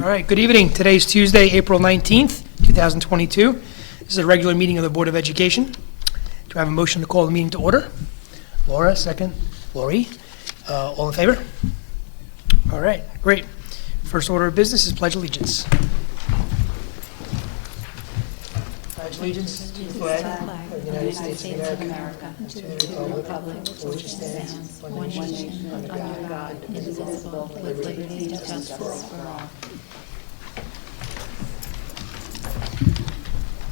All right, good evening. Today's Tuesday, April 19th, 2022. This is a regular meeting of the Board of Education. Do I have a motion to call the meeting to order? Laura, second. Lori, all in favor? All right, great. First order of business is Pledge Allegiance. Pledge allegiance to the flag of the United States of America, and to the republic for which it stands, one nation, under God, indivisible, with liberty and justice for all.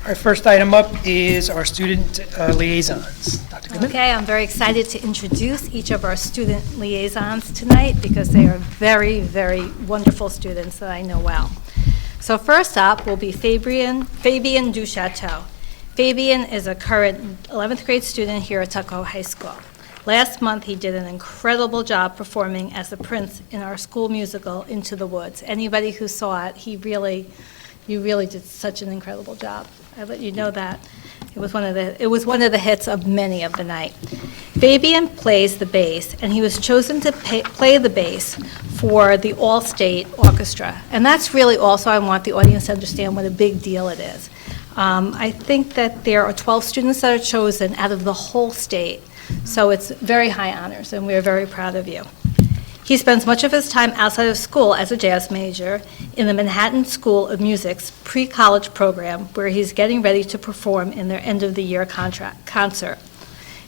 Our first item up is our student liaisons. Dr. Goodman? Okay, I'm very excited to introduce each of our student liaisons tonight because they are very, very wonderful students that I know well. So first up will be Fabian Duchateau. Fabian is a current 11th grade student here at Tuckahoe High School. Last month, he did an incredible job performing as the prince in our school musical, Into the Woods. Anybody who saw it, you really did such an incredible job. I let you know that. It was one of the hits of many of the night. Fabian plays the bass, and he was chosen to play the bass for the All-State Orchestra. And that's really also, I want the audience to understand what a big deal it is. I think that there are 12 students that are chosen out of the whole state. So it's very high honors, and we're very proud of you. He spends much of his time outside of school as a jazz major in the Manhattan School of Music's pre-college program, where he's getting ready to perform in their end-of-the-year concert.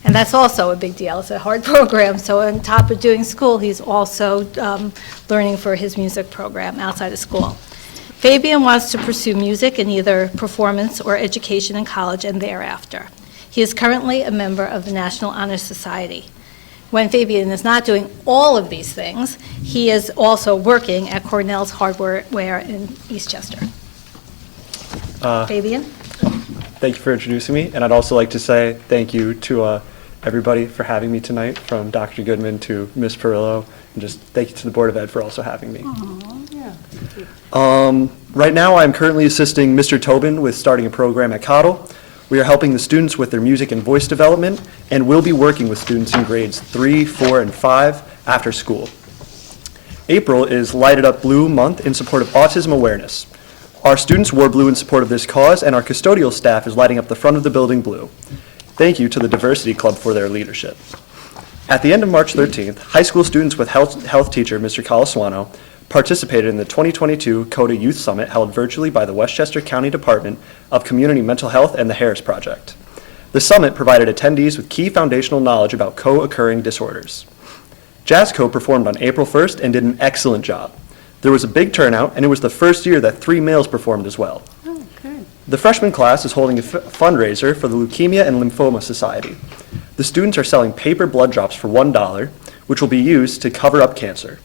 And that's also a big deal. It's a hard program, so on top of doing school, he's also learning for his music program outside of school. Fabian wants to pursue music in either performance or education in college and thereafter. He is currently a member of the National Honor Society. When Fabian is not doing all of these things, he is also working at Cornell's Hardware in Eastchester. Fabian? Thank you for introducing me, and I'd also like to say thank you to everybody for having me tonight, from Dr. Goodman to Ms. Perillo, and just thank you to the Board of Ed for also having me. Yeah. Right now, I'm currently assisting Mr. Tobin with starting a program at Cottle. We are helping the students with their music and voice development, and will be working with students in grades 3, 4, and 5 after school. April is Light It Up Blue month in support of autism awareness. Our students wore blue in support of this cause, and our custodial staff is lighting up the front of the building blue. Thank you to the Diversity Club for their leadership. At the end of March 13th, high school students with health teacher Mr. Calaswano participated in the 2022 CODA Youth Summit held virtually by the Westchester County Department of Community Mental Health and the Harris Project. The summit provided attendees with key foundational knowledge about co-occurring disorders. Jazz Co performed on April 1st and did an excellent job. There was a big turnout, and it was the first year that 3 males performed as well. Oh, good. The freshman class is holding a fundraiser for the Leukemia and Lymphoma Society. The students are selling paper blood drops for $1, which will be used to cover up cancer.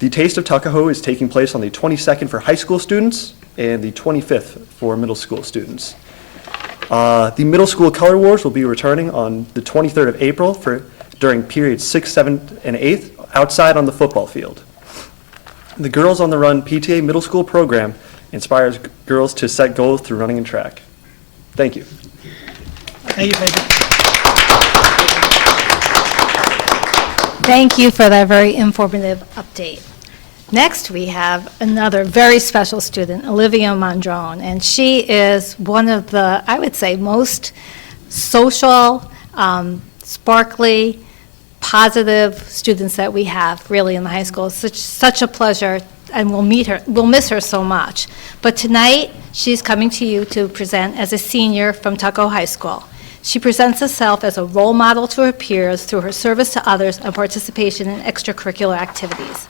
The Taste of Tuckahoe is taking place on the 22nd for high school students and the 25th for middle school students. The middle school color wars will be returning on the 23rd of April during periods 6th, 7th, and 8th outside on the football field. The Girls on the Run PTA middle school program inspires girls to set goals through running and track. Thank you. Thank you, Fabian. Thank you for that very informative update. Next, we have another very special student, Olivia Mondrone, and she is one of the, I would say, most social, sparkly, positive students that we have really in the high school. It's such a pleasure, and we'll miss her so much. But tonight, she's coming to you to present as a senior from Tuckahoe High School. She presents herself as a role model to her peers through her service to others and participation in extracurricular activities.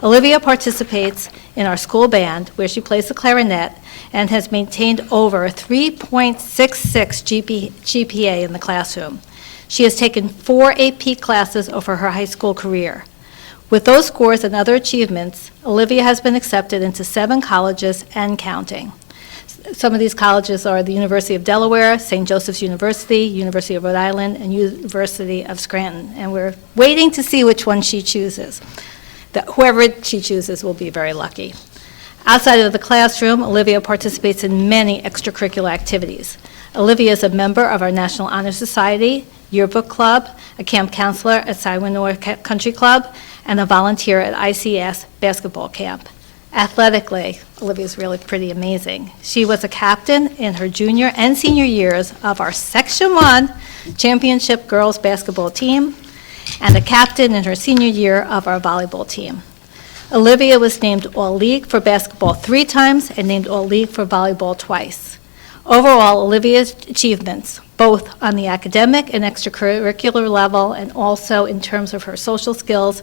Olivia participates in our school band, where she plays the clarinet, and has maintained over a 3.66 GPA in the classroom. She has taken 4 AP classes over her high school career. With those scores and other achievements, Olivia has been accepted into 7 colleges and counting. Some of these colleges are the University of Delaware, St. Joseph's University, University of Rhode Island, and University of Scranton. And we're waiting to see which one she chooses. Whoever she chooses will be very lucky. Outside of the classroom, Olivia participates in many extracurricular activities. Olivia is a member of our National Honor Society, yearbook club, a camp counselor at Siwanoor Country Club, and a volunteer at ICS basketball camp. Athletically, Olivia's really pretty amazing. She was a captain in her junior and senior years of our Section 1 championship girls basketball team and a captain in her senior year of our volleyball team. Olivia was named All-League for basketball 3 times and named All-League for volleyball twice. Overall, Olivia's achievements, both on the academic and extracurricular level and also in terms of her social skills,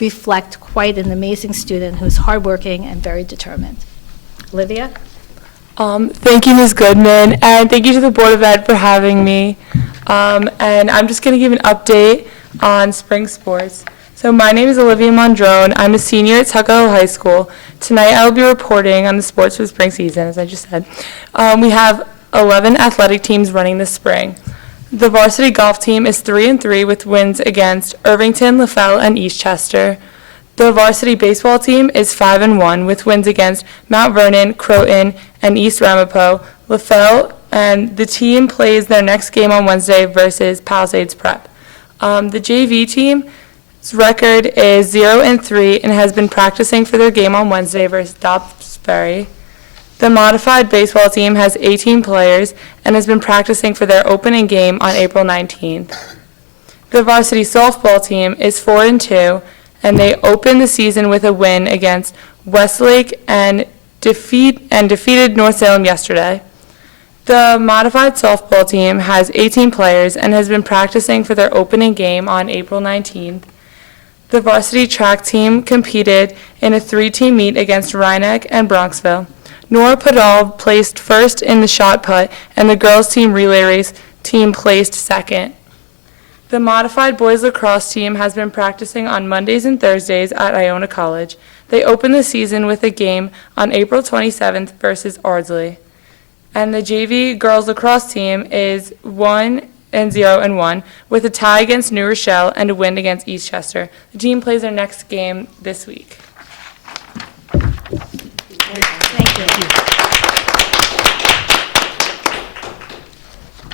reflect quite an amazing student who's hardworking and very determined. Olivia? Thank you, Ms. Goodman, and thank you to the Board of Ed for having me. And I'm just going to give an update on spring sports. So my name is Olivia Mondrone. I'm a senior at Tuckahoe High School. Tonight I will be reporting on the sports for the spring season, as I just said. We have 11 athletic teams running this spring. The varsity golf team is 3-3 with wins against Irvington, LaFell, and Eastchester. The varsity baseball team is 5-1 with wins against Mount Vernon, Croton, and East Ramapo, LaFell, and the team plays their next game on Wednesday versus Palisades Prep. The JV team's record is 0-3 and has been practicing for their game on Wednesday versus Dobbs Ferry. The modified baseball team has 18 players and has been practicing for their opening game on April 19th. The varsity softball team is 4-2, and they opened the season with a win against Westlake and defeated North Salem yesterday. The modified softball team has 18 players and has been practicing for their opening game on April 19th. The varsity track team competed in a 3-team meet against Rhinebeck and Bronxville. Nora Padal placed first in the shot put, and the girls' team relay race team placed second. The modified boys lacrosse team has been practicing on Mondays and Thursdays at Iona College. They opened the season with a game on April 27th versus Ardsley. And the JV girls lacrosse team is 1-0-1 with a tie against New Rochelle and a win against Eastchester. The team plays their next game this week. Thank you.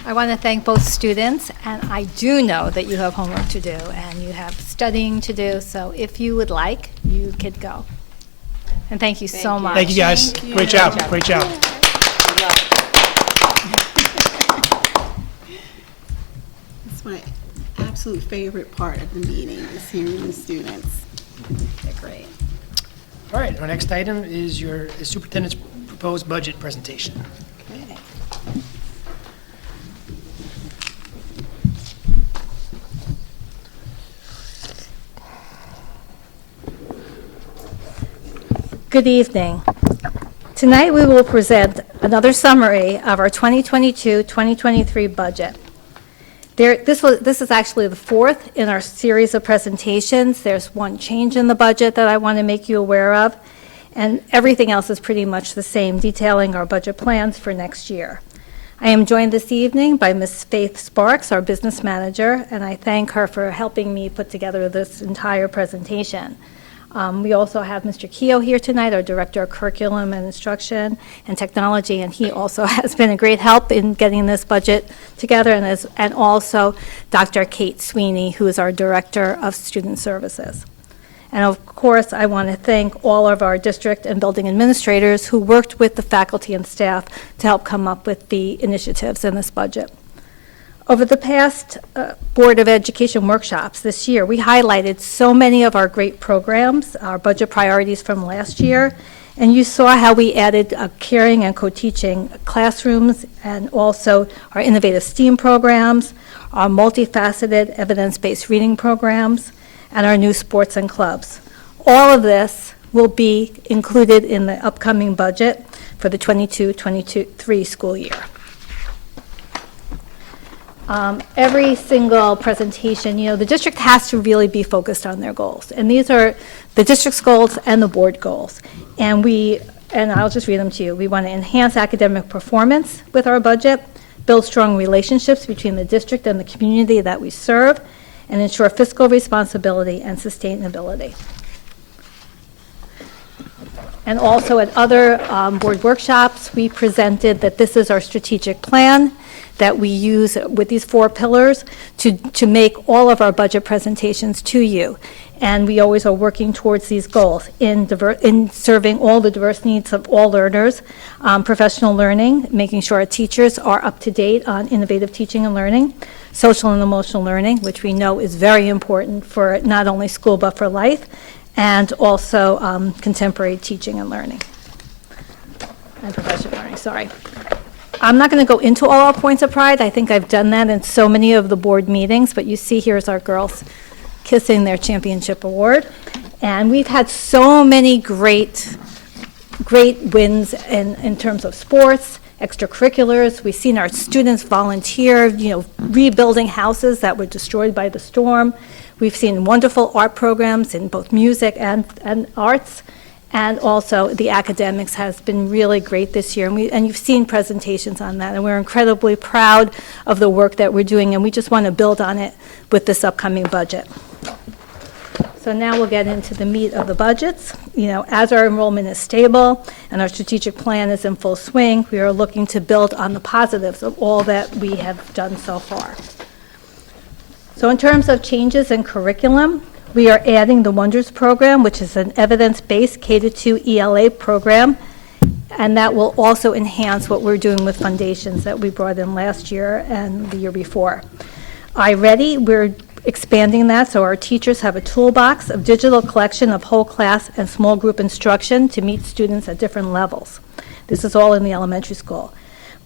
I want to thank both students, and I do know that you have homework to do and you have studying to do, so if you would like, you could go. And thank you so much. Thank you, guys. Great job. Great job. That's my absolute favorite part of the meeting, is hearing the students. They're great. All right, our next item is your superintendent's proposed budget presentation. Okay. Good evening. Tonight we will present another summary of our 2022-2023 budget. This is actually the fourth in our series of presentations. There's one change in the budget that I want to make you aware of, and everything else is pretty much the same, detailing our budget plans for next year. I am joined this evening by Ms. Faith Sparks, our business manager, and I thank her for helping me put together this entire presentation. We also have Mr. Keogh here tonight, our Director of Curriculum and Instruction and Technology, and he also has been a great help in getting this budget together, and also Dr. Kate Sweeney, who is our Director of Student Services. And of course, I want to thank all of our district and building administrators who worked with the faculty and staff to help come up with the initiatives in this budget. Over the past Board of Education workshops this year, we highlighted so many of our great programs, our budget priorities from last year, and you saw how we added caring and co-teaching classrooms, and also our innovative STEAM programs, our multifaceted evidence-based reading programs, and our new sports and clubs. All of this will be included in the upcoming budget for the 22-23 school year. Every single presentation, the district has to really be focused on their goals. And these are the district's goals and the board goals. And I'll just read them to you. We want to enhance academic performance with our budget, build strong relationships between the district and the community that we serve, and ensure fiscal responsibility and sustainability. And also at other board workshops, we presented that this is our strategic plan that we use with these 4 pillars to make all of our budget presentations to you. And we always are working towards these goals in serving all the diverse needs of all learners, professional learning, making sure our teachers are up to date on innovative teaching and learning, social and emotional learning, which we know is very important for not only school but for life, and also contemporary teaching and learning. And professional learning, sorry. I'm not going to go into all our points of pride. I think I've done that in so many of the board meetings, but you see here's our girls kissing their championship award. And we've had so many great wins in terms of sports, extracurriculars. We've seen our students volunteer, rebuilding houses that were destroyed by the storm. We've seen wonderful art programs in both music and arts. And also, the academics has been really great this year, and you've seen presentations on that, and we're incredibly proud of the work that we're doing, and we just want to build on it with this upcoming budget. So now we'll get into the meat of the budgets. As our enrollment is stable and our strategic plan is in full swing, we are looking to build on the positives of all that we have done so far. So in terms of changes in curriculum, we are adding the Wonders program, which is an evidence-based K-2 ELA program, and that will also enhance what we're doing with foundations that we brought in last year and the year before. iReady, we're expanding that so our teachers have a toolbox of digital collection of whole class and small group instruction to meet students at different levels. This is all in the elementary school.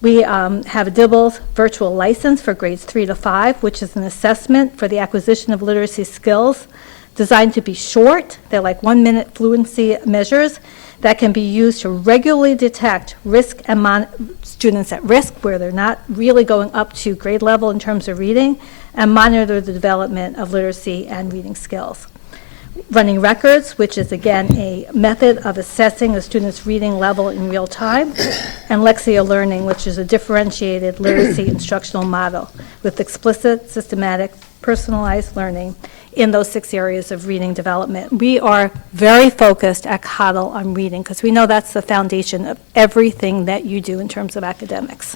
We have a DIBELS virtual license for grades 3 to 5, which is an assessment for the acquisition of literacy skills designed to be short. They're like 1-minute fluency measures that can be used to regularly detect risk and students at risk where they're not really going up to grade level in terms of reading, and monitor the development of literacy and reading skills. Running records, which is again a method of assessing a student's reading level in real time, and Lexia Learning, which is a differentiated literacy instructional model with explicit, systematic, personalized learning in those 6 areas of reading development. We are very focused at Cottle on reading because we know that's the foundation of everything that you do in terms of academics.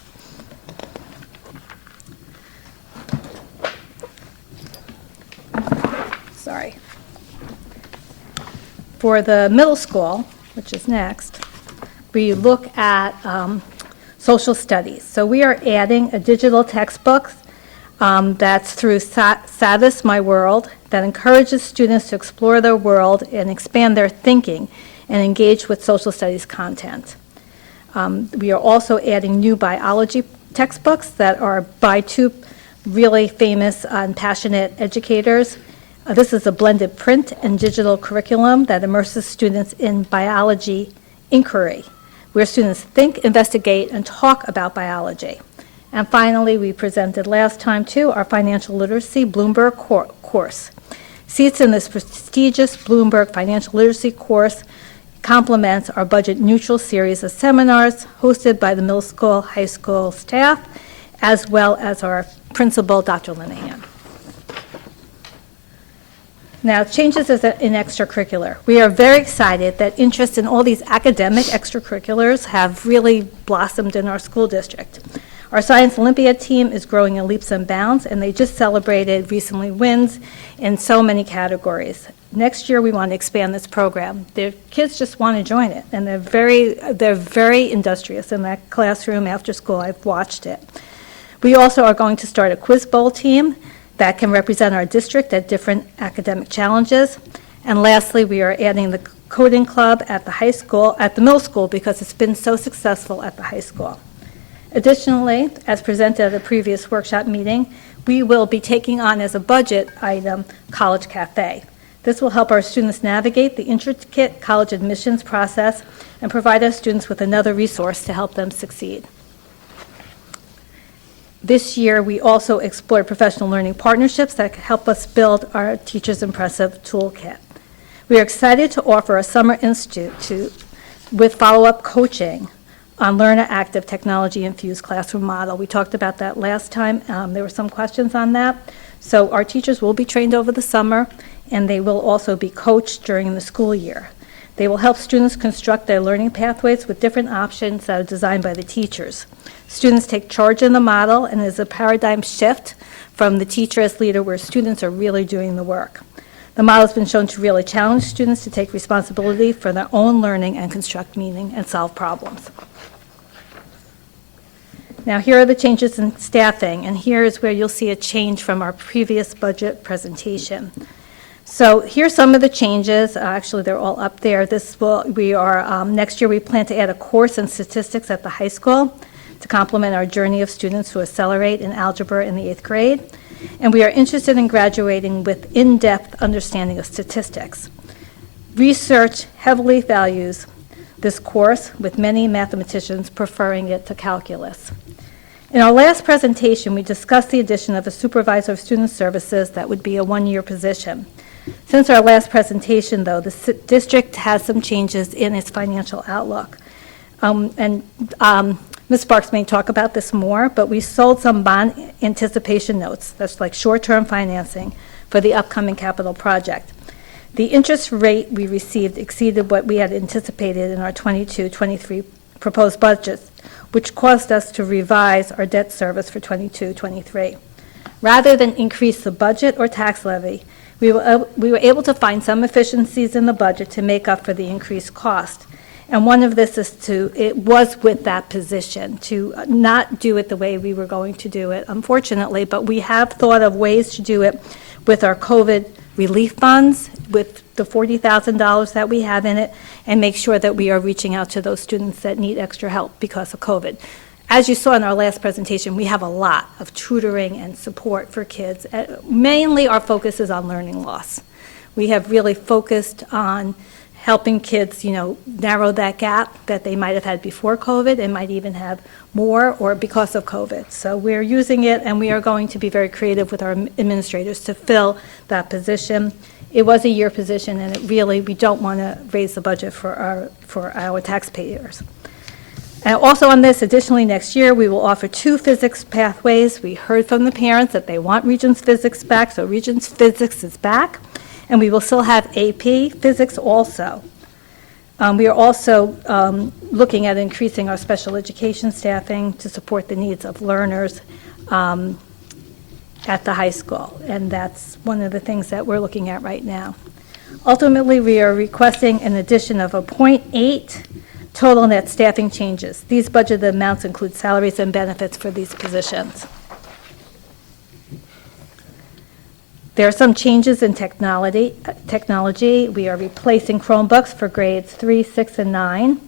Sorry. For the middle school, which is next, we look at social studies. So we are adding a digital textbook that's through Satis My World that encourages students to explore their world and expand their thinking and engage with social studies content. We are also adding new biology textbooks that are by 2 really famous and passionate educators. This is a blended print and digital curriculum that immerses students in biology inquiry, where students think, investigate, and talk about biology. And finally, we presented last time, too, our financial literacy Bloomberg course. Seats in this prestigious Bloomberg financial literacy course complements our budget-neutral series of seminars hosted by the middle school, high school staff, as well as our principal, Dr. Linehan. Now, changes in extracurricular. We are very excited that interest in all these academic extracurriculars have really blossomed in our school district. Our Science Olympiad team is growing in leaps and bounds, and they just celebrated recently wins in so many categories. Next year, we want to expand this program. The kids just want to join it, and they're very industrious in that classroom after school. I've watched it. We also are going to start a quiz bowl team that can represent our district at different academic challenges. And lastly, we are adding the coding club at the middle school because it's been so successful at the high school. Additionally, as presented at a previous workshop meeting, we will be taking on as a budget item College Cafe. This will help our students navigate the intricate college admissions process and provide our students with another resource to help them succeed. This year, we also explored professional learning partnerships that can help us build our Teachers Impressive Toolkit. We are excited to offer a summer institute with follow-up coaching on Learner Active technology-infused classroom model. We talked about that last time. There were some questions on that. So our teachers will be trained over the summer, and they will also be coached during the school year. They will help students construct their learning pathways with different options that are designed by the teachers. Students take charge in the model, and it is a paradigm shift from the teacher as leader where students are really doing the work. The model has been shown to really challenge students to take responsibility for their own learning and construct meaning and solve problems. Now, here are the changes in staffing, and here is where you'll see a change from our previous budget presentation. So here's some of the changes. Actually, they're all up there. Next year we plan to add a course in statistics at the high school to complement our journey of students who accelerate in algebra in the 8th grade. And we are interested in graduating with in-depth understanding of statistics. Research heavily values this course, with many mathematicians preferring it to calculus. In our last presentation, we discussed the addition of a supervisor of student services that would be a one-year position. Since our last presentation, though, the district has some changes in its financial outlook. Ms. Sparks may talk about this more, but we sold some bond anticipation notes, that's like short-term financing, for the upcoming capital project. The interest rate we received exceeded what we had anticipated in our 22-23 proposed budgets, which caused us to revise our debt service for 22-23. Rather than increase the budget or tax levy, we were able to find some efficiencies in the budget to make up for the increased cost. And one of this was with that position, to not do it the way we were going to do it, unfortunately, but we have thought of ways to do it with our COVID relief funds, with the $40,000 that we have in it, and make sure that we are reaching out to those students that need extra help because of COVID. As you saw in our last presentation, we have a lot of tutoring and support for kids. Mainly our focus is on learning loss. We have really focused on helping kids, narrow that gap that they might have had before COVID and might even have more or because of COVID. So we're using it, and we are going to be very creative with our administrators to fill that position. It was a year position, and we don't want to raise the budget for our taxpayers. And also on this, additionally, next year, we will offer 2 physics pathways. We heard from the parents that they want Regents Physics back, so Regents Physics is back. And we will still have AP Physics also. We are also looking at increasing our special education staffing to support the needs of learners at the high school. And that's one of the things that we're looking at right now. Ultimately, we are requesting an addition of a 0.8 total net staffing changes. These budgeted amounts include salaries and benefits for these positions. There are some changes in technology. We are replacing Chromebooks for grades 3, 6, and 9.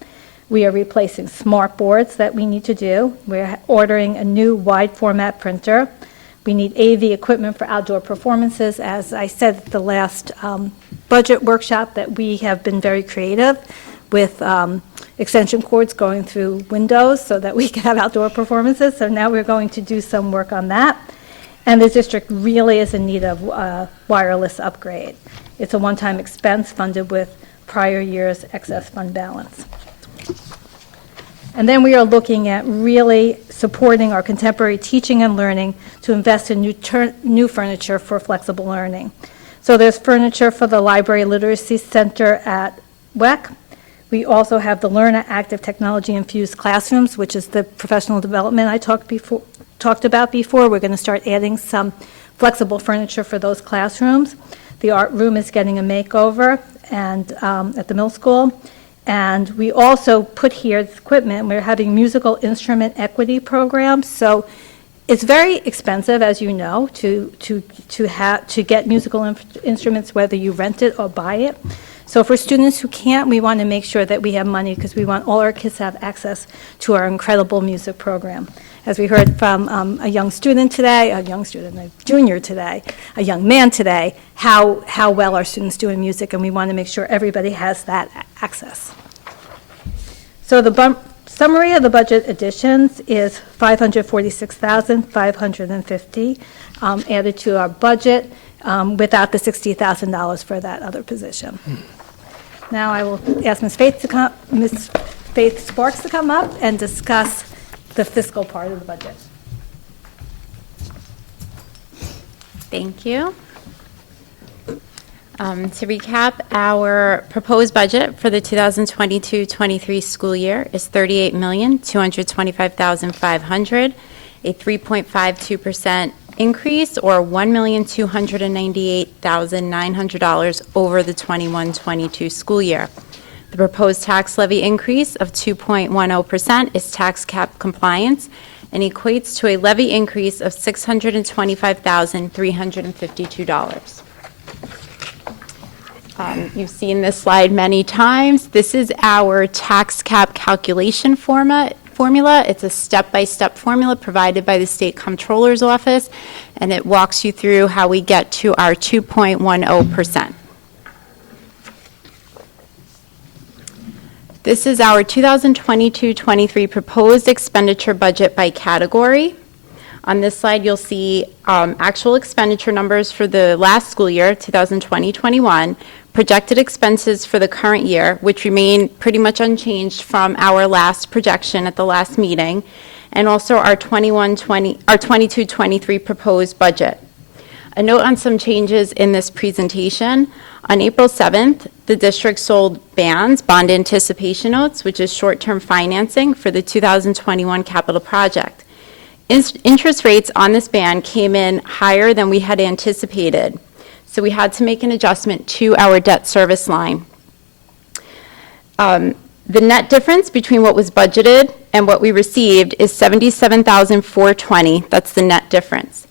We are replacing smart boards that we need to do. We're ordering a new wide format printer. We need AV equipment for outdoor performances. As I said at the last budget workshop, that we have been very creative with extension cords going through windows so that we can have outdoor performances. So now we're going to do some work on that. And the district really is in need of wireless upgrade. It's a one-time expense funded with prior year's excess fund balance. And then we are looking at really supporting our contemporary teaching and learning to invest in new furniture for flexible learning. So there's furniture for the Library Literacy Center at WEC. We also have the Learner Active Technology Infused Classrooms, which is the professional development I talked about before. We're going to start adding some flexible furniture for those classrooms. The art room is getting a makeover and at the middle school. And we also put here this equipment. We're having musical instrument equity programs. So it's very expensive, as you know, to get musical instruments, whether you rent it or buy it. So for students who can't, we want to make sure that we have money because we want all our kids to have access to our incredible music program. As we heard from a young student today, a junior today, a young man today, how well our students do in music, and we want to make sure everybody has that access. So the summary of the budget additions is $546,550 added to our budget without the $60,000 for that other position. Now I will ask Ms. Faith Sparks to come up and discuss the fiscal part of the budget. Thank you. To recap, our proposed budget for the 2022-23 school year is $38,225,500, a 3.52% increase, or $1,298,900 over the 21-22 school year. The proposed tax levy increase of 2.10% is tax cap compliance and equates to a levy increase of $625,352. You've seen this slide many times. This is our tax cap calculation formula. It's a step-by-step formula provided by the State Comptroller's Office, and it walks you through how we get to our 2.10%. This is our 2022-23 proposed expenditure budget by category. On this slide, you'll see actual expenditure numbers for the last school year, 2020-21, projected expenses for the current year, which remain pretty much unchanged from our last projection at the last meeting, and also our 22-23 proposed budget. A note on some changes in this presentation. On April 7th, the district sold bonds, bond anticipation notes, which is short-term financing for the 2021 capital project. Interest rates on this band came in higher than we had anticipated, so we had to make an adjustment to our debt service line. The net difference between what was budgeted and what we received is $77,420. That's the net difference.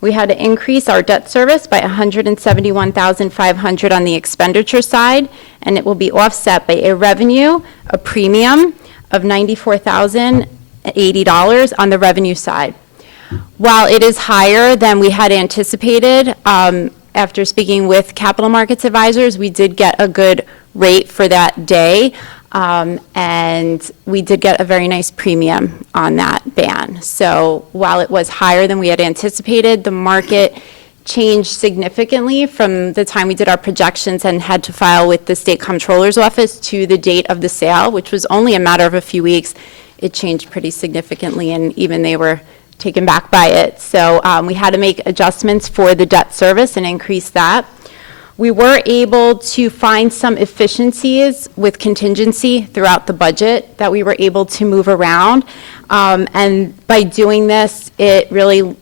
We had to increase our debt service by $171,500 on the expenditure side, and it will be offset by a revenue, a premium of $94,080 on the revenue side. While it is higher than we had anticipated, after speaking with capital markets advisors, we did get a good rate for that day, and we did get a very nice premium on that ban. So while it was higher than we had anticipated, the market changed significantly from the time we did our projections and had to file with the State Comptroller's Office to the date of the sale, which was only a matter of a few weeks. It changed pretty significantly, and even they were taken back by it. So we had to make adjustments for the debt service and increase that. We were able to find some efficiencies with contingency throughout the budget that we were able to move around. And by doing this, it really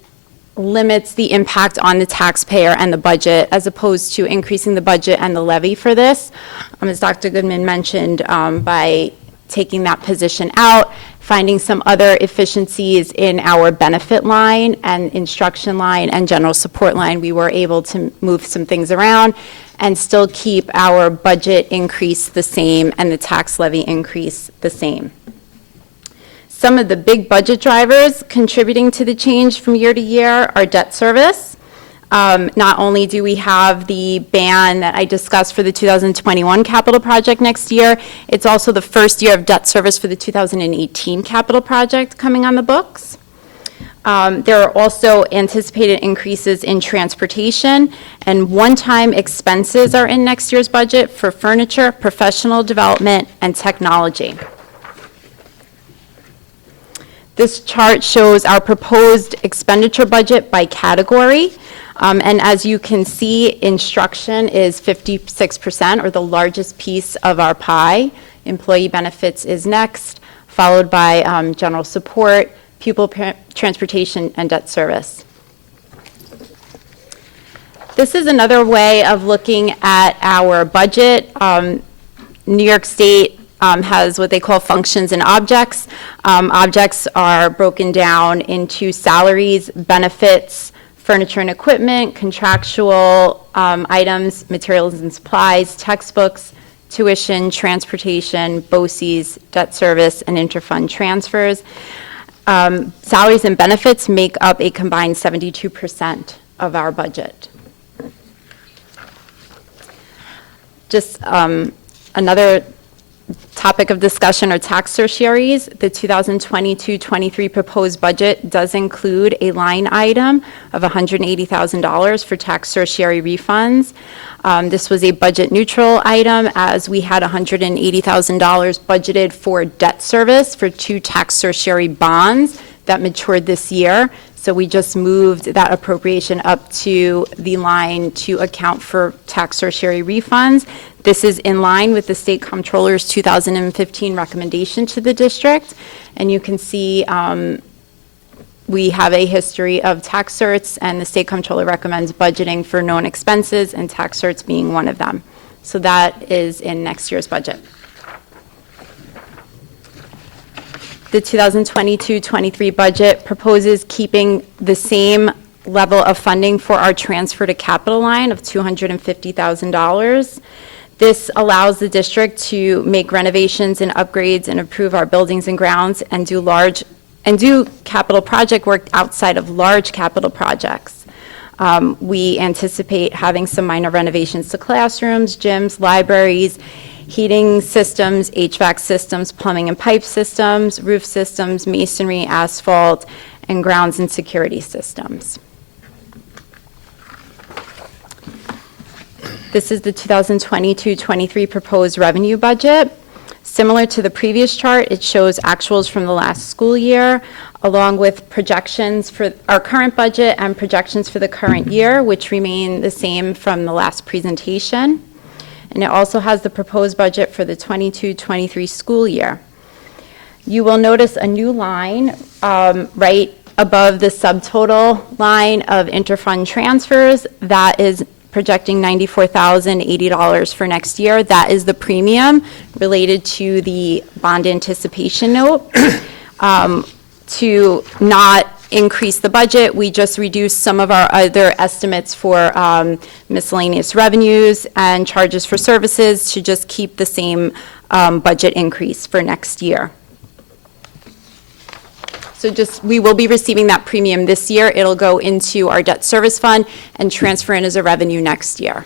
limits the impact on the taxpayer and the budget, as opposed to increasing the budget and the levy for this. As Dr. Goodman mentioned, by taking that position out, finding some other efficiencies in our benefit line and instruction line and general support line, we were able to move some things around and still keep our budget increase the same and the tax levy increase the same. Some of the big budget drivers contributing to the change from year to year are debt service. Not only do we have the ban that I discussed for the 2021 capital project next year, it's also the first year of debt service for the 2018 capital project coming on the books. There are also anticipated increases in transportation, and one-time expenses are in next year's budget for furniture, professional development, and technology. This chart shows our proposed expenditure budget by category. And as you can see, instruction is 56%, or the largest piece of our pie. Employee benefits is next, followed by general support, pupil transportation, and debt service. This is another way of looking at our budget. New York State has what they call functions and objects. Objects are broken down into salaries, benefits, furniture and equipment, contractual items, materials and supplies, textbooks, tuition, transportation, BOCES, debt service, and interfund transfers. Salaries and benefits make up a combined 72% of our budget. Just another topic of discussion are tax tertiaries. The 2022-23 proposed budget does include a line item of $180,000 for tax tertiary refunds. This was a budget neutral item, as we had $180,000 budgeted for debt service for 2 tax tertiary bonds that matured this year. So we just moved that appropriation up to the line to account for tax tertiary refunds. This is in line with the State Comptroller's 2015 recommendation to the district. And you can see We have a history of tax certs, and the state comptroller recommends budgeting for known expenses, and tax certs being one of them. So that is in next year's budget. The 2022-23 budget proposes keeping the same level of funding for our transfer to capital line of $250,000. This allows the district to make renovations and upgrades and improve our buildings and grounds and do capital project work outside of large capital projects. We anticipate having some minor renovations to classrooms, gyms, libraries, heating systems, HVAC systems, plumbing and pipe systems, roof systems, masonry, asphalt, and grounds and security systems. This is the 2022-23 proposed revenue budget. Similar to the previous chart, it shows actuals from the last school year, along with projections for our current budget and projections for the current year, which remain the same from the last presentation. And it also has the proposed budget for the 22-23 school year. You will notice a new line right above the subtotal line of interfund transfers. That is projecting $94,080 for next year. That is the premium related to the bond anticipation note. To not increase the budget, we just reduced some of our other estimates for miscellaneous revenues and charges for services to just keep the same budget increase for next year. So we will be receiving that premium this year. It'll go into our debt service fund and transfer in as a revenue next year.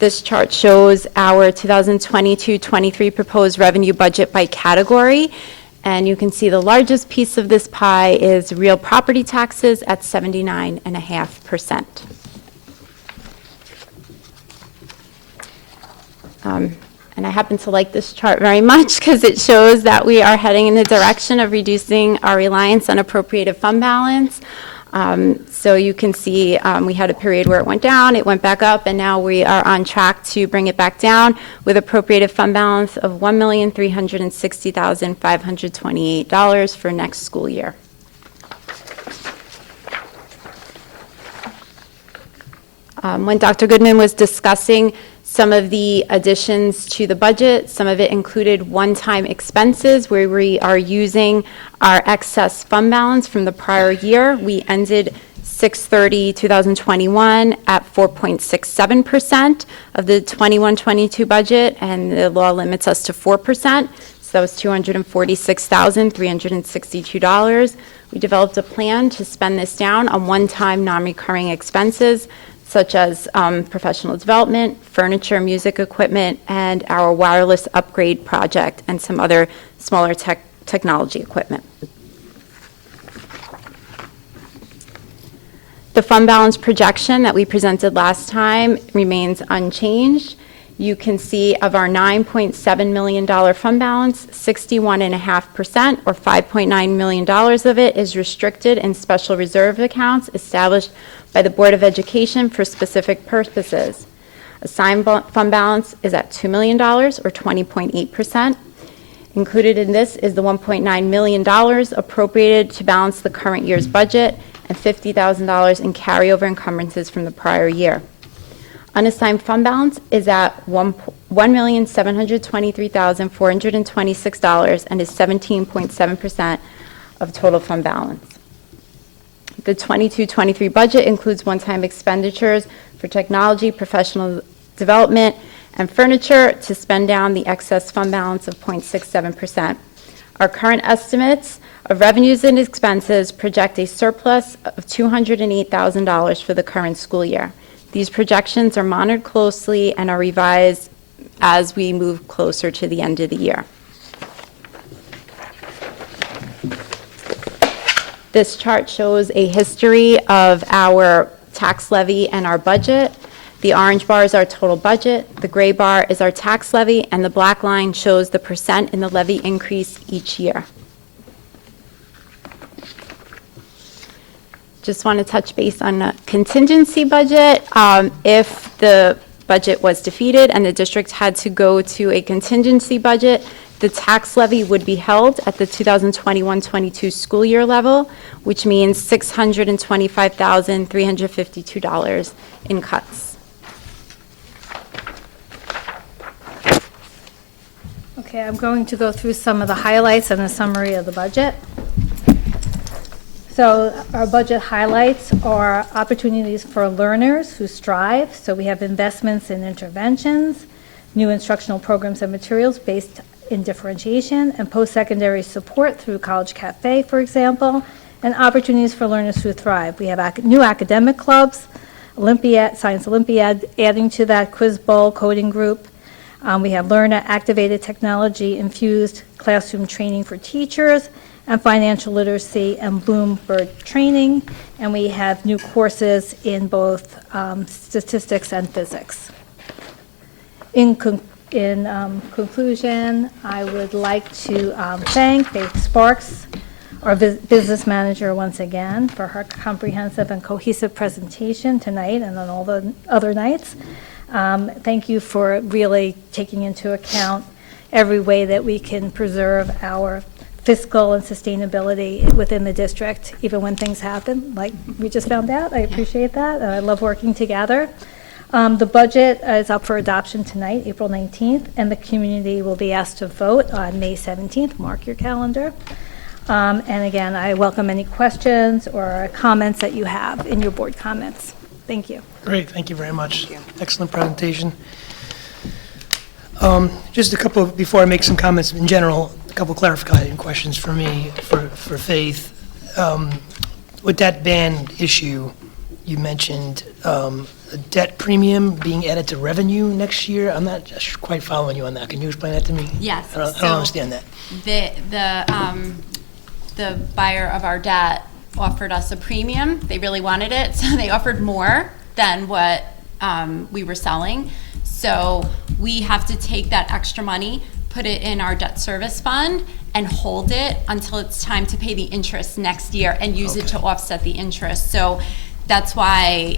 This chart shows our 2022-23 proposed revenue budget by category. And you can see the largest piece of this pie is real property taxes at 79.5%. And I happen to like this chart very much because it shows that we are heading in the direction of reducing our reliance on appropriated fund balance. So you can see we had a period where it went down, it went back up, and now we are on track to bring it back down with appropriated fund balance of $1,360,528 for next school year. When Dr. Goodman was discussing some of the additions to the budget, some of it included one-time expenses where we are using our excess fund balance from the prior year. We ended 6/30/2021 at 4.67% of the 21-22 budget, and the law limits us to 4%. So that was $246,362. We developed a plan to spend this down on one-time non-recurring expenses, such as professional development, furniture, music equipment, and our wireless upgrade project, and some other smaller technology equipment. The fund balance projection that we presented last time remains unchanged. You can see of our $9.7 million fund balance, 61.5% or $5.9 million of it is restricted in special reserve accounts established by the Board of Education for specific purposes. Assigned fund balance is at $2 million or 20.8%. Included in this is the $1.9 million appropriated to balance the current year's budget and $50,000 in carryover encumbrances from the prior year. Unassigned fund balance is at $1,723,426 and is 17.7% of total fund balance. The 22-23 budget includes one-time expenditures for technology, professional development, and furniture to spend down the excess fund balance of 0.67%. Our current estimates of revenues and expenses project a surplus of $208,000 for the current school year. These projections are monitored closely and are revised as we move closer to the end of the year. This chart shows a history of our tax levy and our budget. The orange bar is our total budget, the gray bar is our tax levy, and the black line shows the percent in the levy increase each year. Just want to touch base on the contingency budget. If the budget was defeated and the district had to go to a contingency budget, the tax levy would be held at the 2021-22 school year level, which means $625,352 in cuts. Okay, I'm going to go through some of the highlights and a summary of the budget. So our budget highlights are opportunities for learners who strive. So we have investments in interventions, new instructional programs and materials based in differentiation, and post-secondary support through College Cafe, for example, and opportunities for learners who thrive. We have new academic clubs, Olympiad, Science Olympiad, adding to that Quiz Bowl coding group. We have learner-activated technology-infused classroom training for teachers, and financial literacy and Bloomberg training. And we have new courses in both statistics and physics. In conclusion, I would like to thank Faith Sparks, our business manager, once again, for her comprehensive and cohesive presentation tonight and on all the other nights. Thank you for really taking into account every way that we can preserve our fiscal and sustainability within the district, even when things happen, like we just found out. I appreciate that, and I love working together. The budget is up for adoption tonight, April 19th, and the community will be asked to vote on May 17th. Mark your calendar. And again, I welcome any questions or comments that you have in your board comments. Thank you. Great, thank you very much. Excellent presentation. Just a couple, before I make some comments in general, a couple clarifying questions for me, for Faith. With that band issue, you mentioned a debt premium being added to revenue next year. I'm not just quite following you on that. Can you explain that to me? Yes. I don't understand that. The buyer of our debt offered us a premium. They really wanted it, so they offered more than what we were selling. So we have to take that extra money, put it in our debt service fund, and hold it until it's time to pay the interest next year and use it to offset the interest. So that's why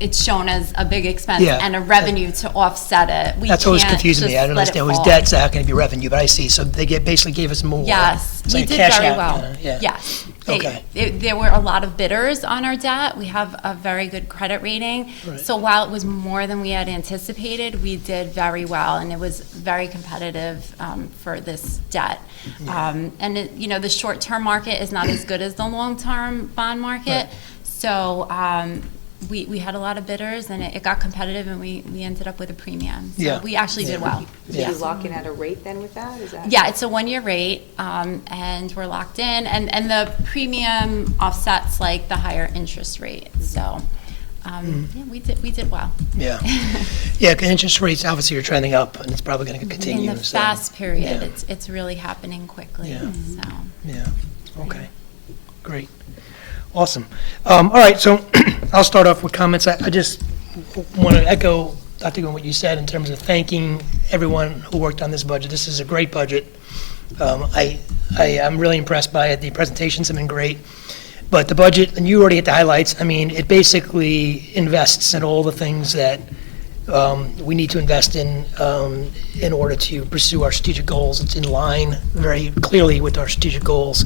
it's shown as a big expense and a revenue to offset it. That's always confusing me. I don't understand. It was debt's not going to be revenue, but I see. So they basically gave us more. Yes, It's we like did cash very out well. kinda, yeah. Yes. Okay. There were a lot of bidders on our debt. We have a very good credit rating. Right. So while it was more than we had anticipated, we did very well, and it was very competitive for this debt. And the short-term market is not as good as the long-term bond market. Right. So we had a lot of bidders, and it got competitive, and we ended up with a premium. So Yeah. we actually did well. Did you lock in at a rate then with that? Is that? Yeah, it's a one-year rate, and we're locked in, and the premium offsets like the higher interest rate. So, we did well. Yeah. Yeah, 'cause interest rates obviously are trending up, and it's probably going to continue. In the so, fast period, yeah. it's really happening quickly. Yeah. So. Yeah, okay, great, awesome. All right, so I'll start off with comments. I just want to echo, Dr. Goodwin, what you said in terms of thanking everyone who worked on this budget. This is a great budget. I'm really impressed by it. The presentations have been great. But the budget, and you already hit the highlights, I mean, it basically invests in all the things that we need to invest in order to pursue our strategic goals. It's in line very clearly with our strategic goals.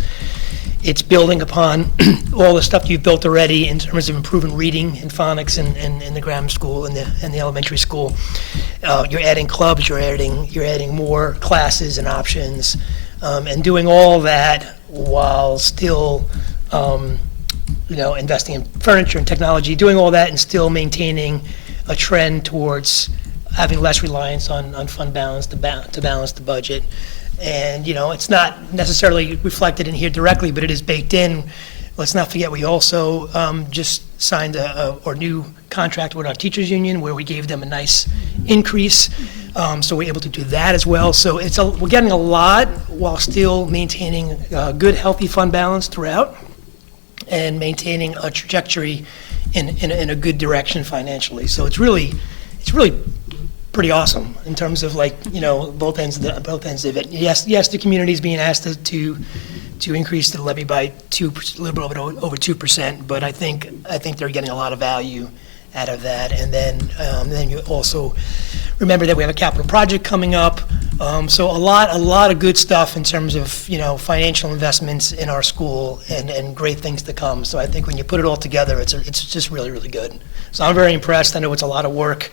It's building upon all the stuff you've built already in terms of improving reading and phonics in the grammar school and the elementary school. You're adding clubs, you're adding more classes and options, and doing all that while still investing in furniture and technology, doing all that and still maintaining a trend towards having less reliance on fund balance to balance the budget. And, it's not necessarily reflected in here directly, but it is baked in. Let's not forget, we also just signed our new contract with our teachers union where we gave them a nice increase. So we're able to do that as well. So we're getting a lot while still maintaining a good, healthy fund balance throughout and maintaining a trajectory in a good direction financially. So it's really pretty awesome in terms of both ends of it. Yes, the community is being asked to increase the levy by a little bit over 2%, but I think they're getting a lot of value out of that. And then you also remember that we have a capital project coming up. So a lot of good stuff in terms of, financial investments in our school and great things to come. So I think when you put it all together, it's just really, really good. So I'm very impressed. I know it's a lot of work.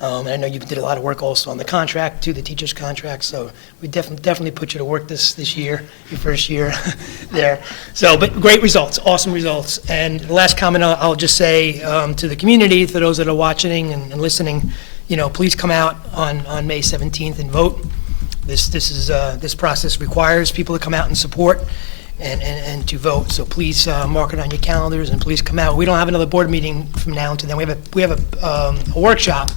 And I know you did a lot of work also on the contract, too, the teacher's contract. So we definitely put you to work this year, your first year there. So, but great results, awesome results. And the last comment I'll just say to the community, for those that are watching and listening, please come out on May 17th and vote. This process requires people to come out and support and to vote. So please mark it on your calendars and please come out. We don't have another board meeting from now until then. We have a workshop,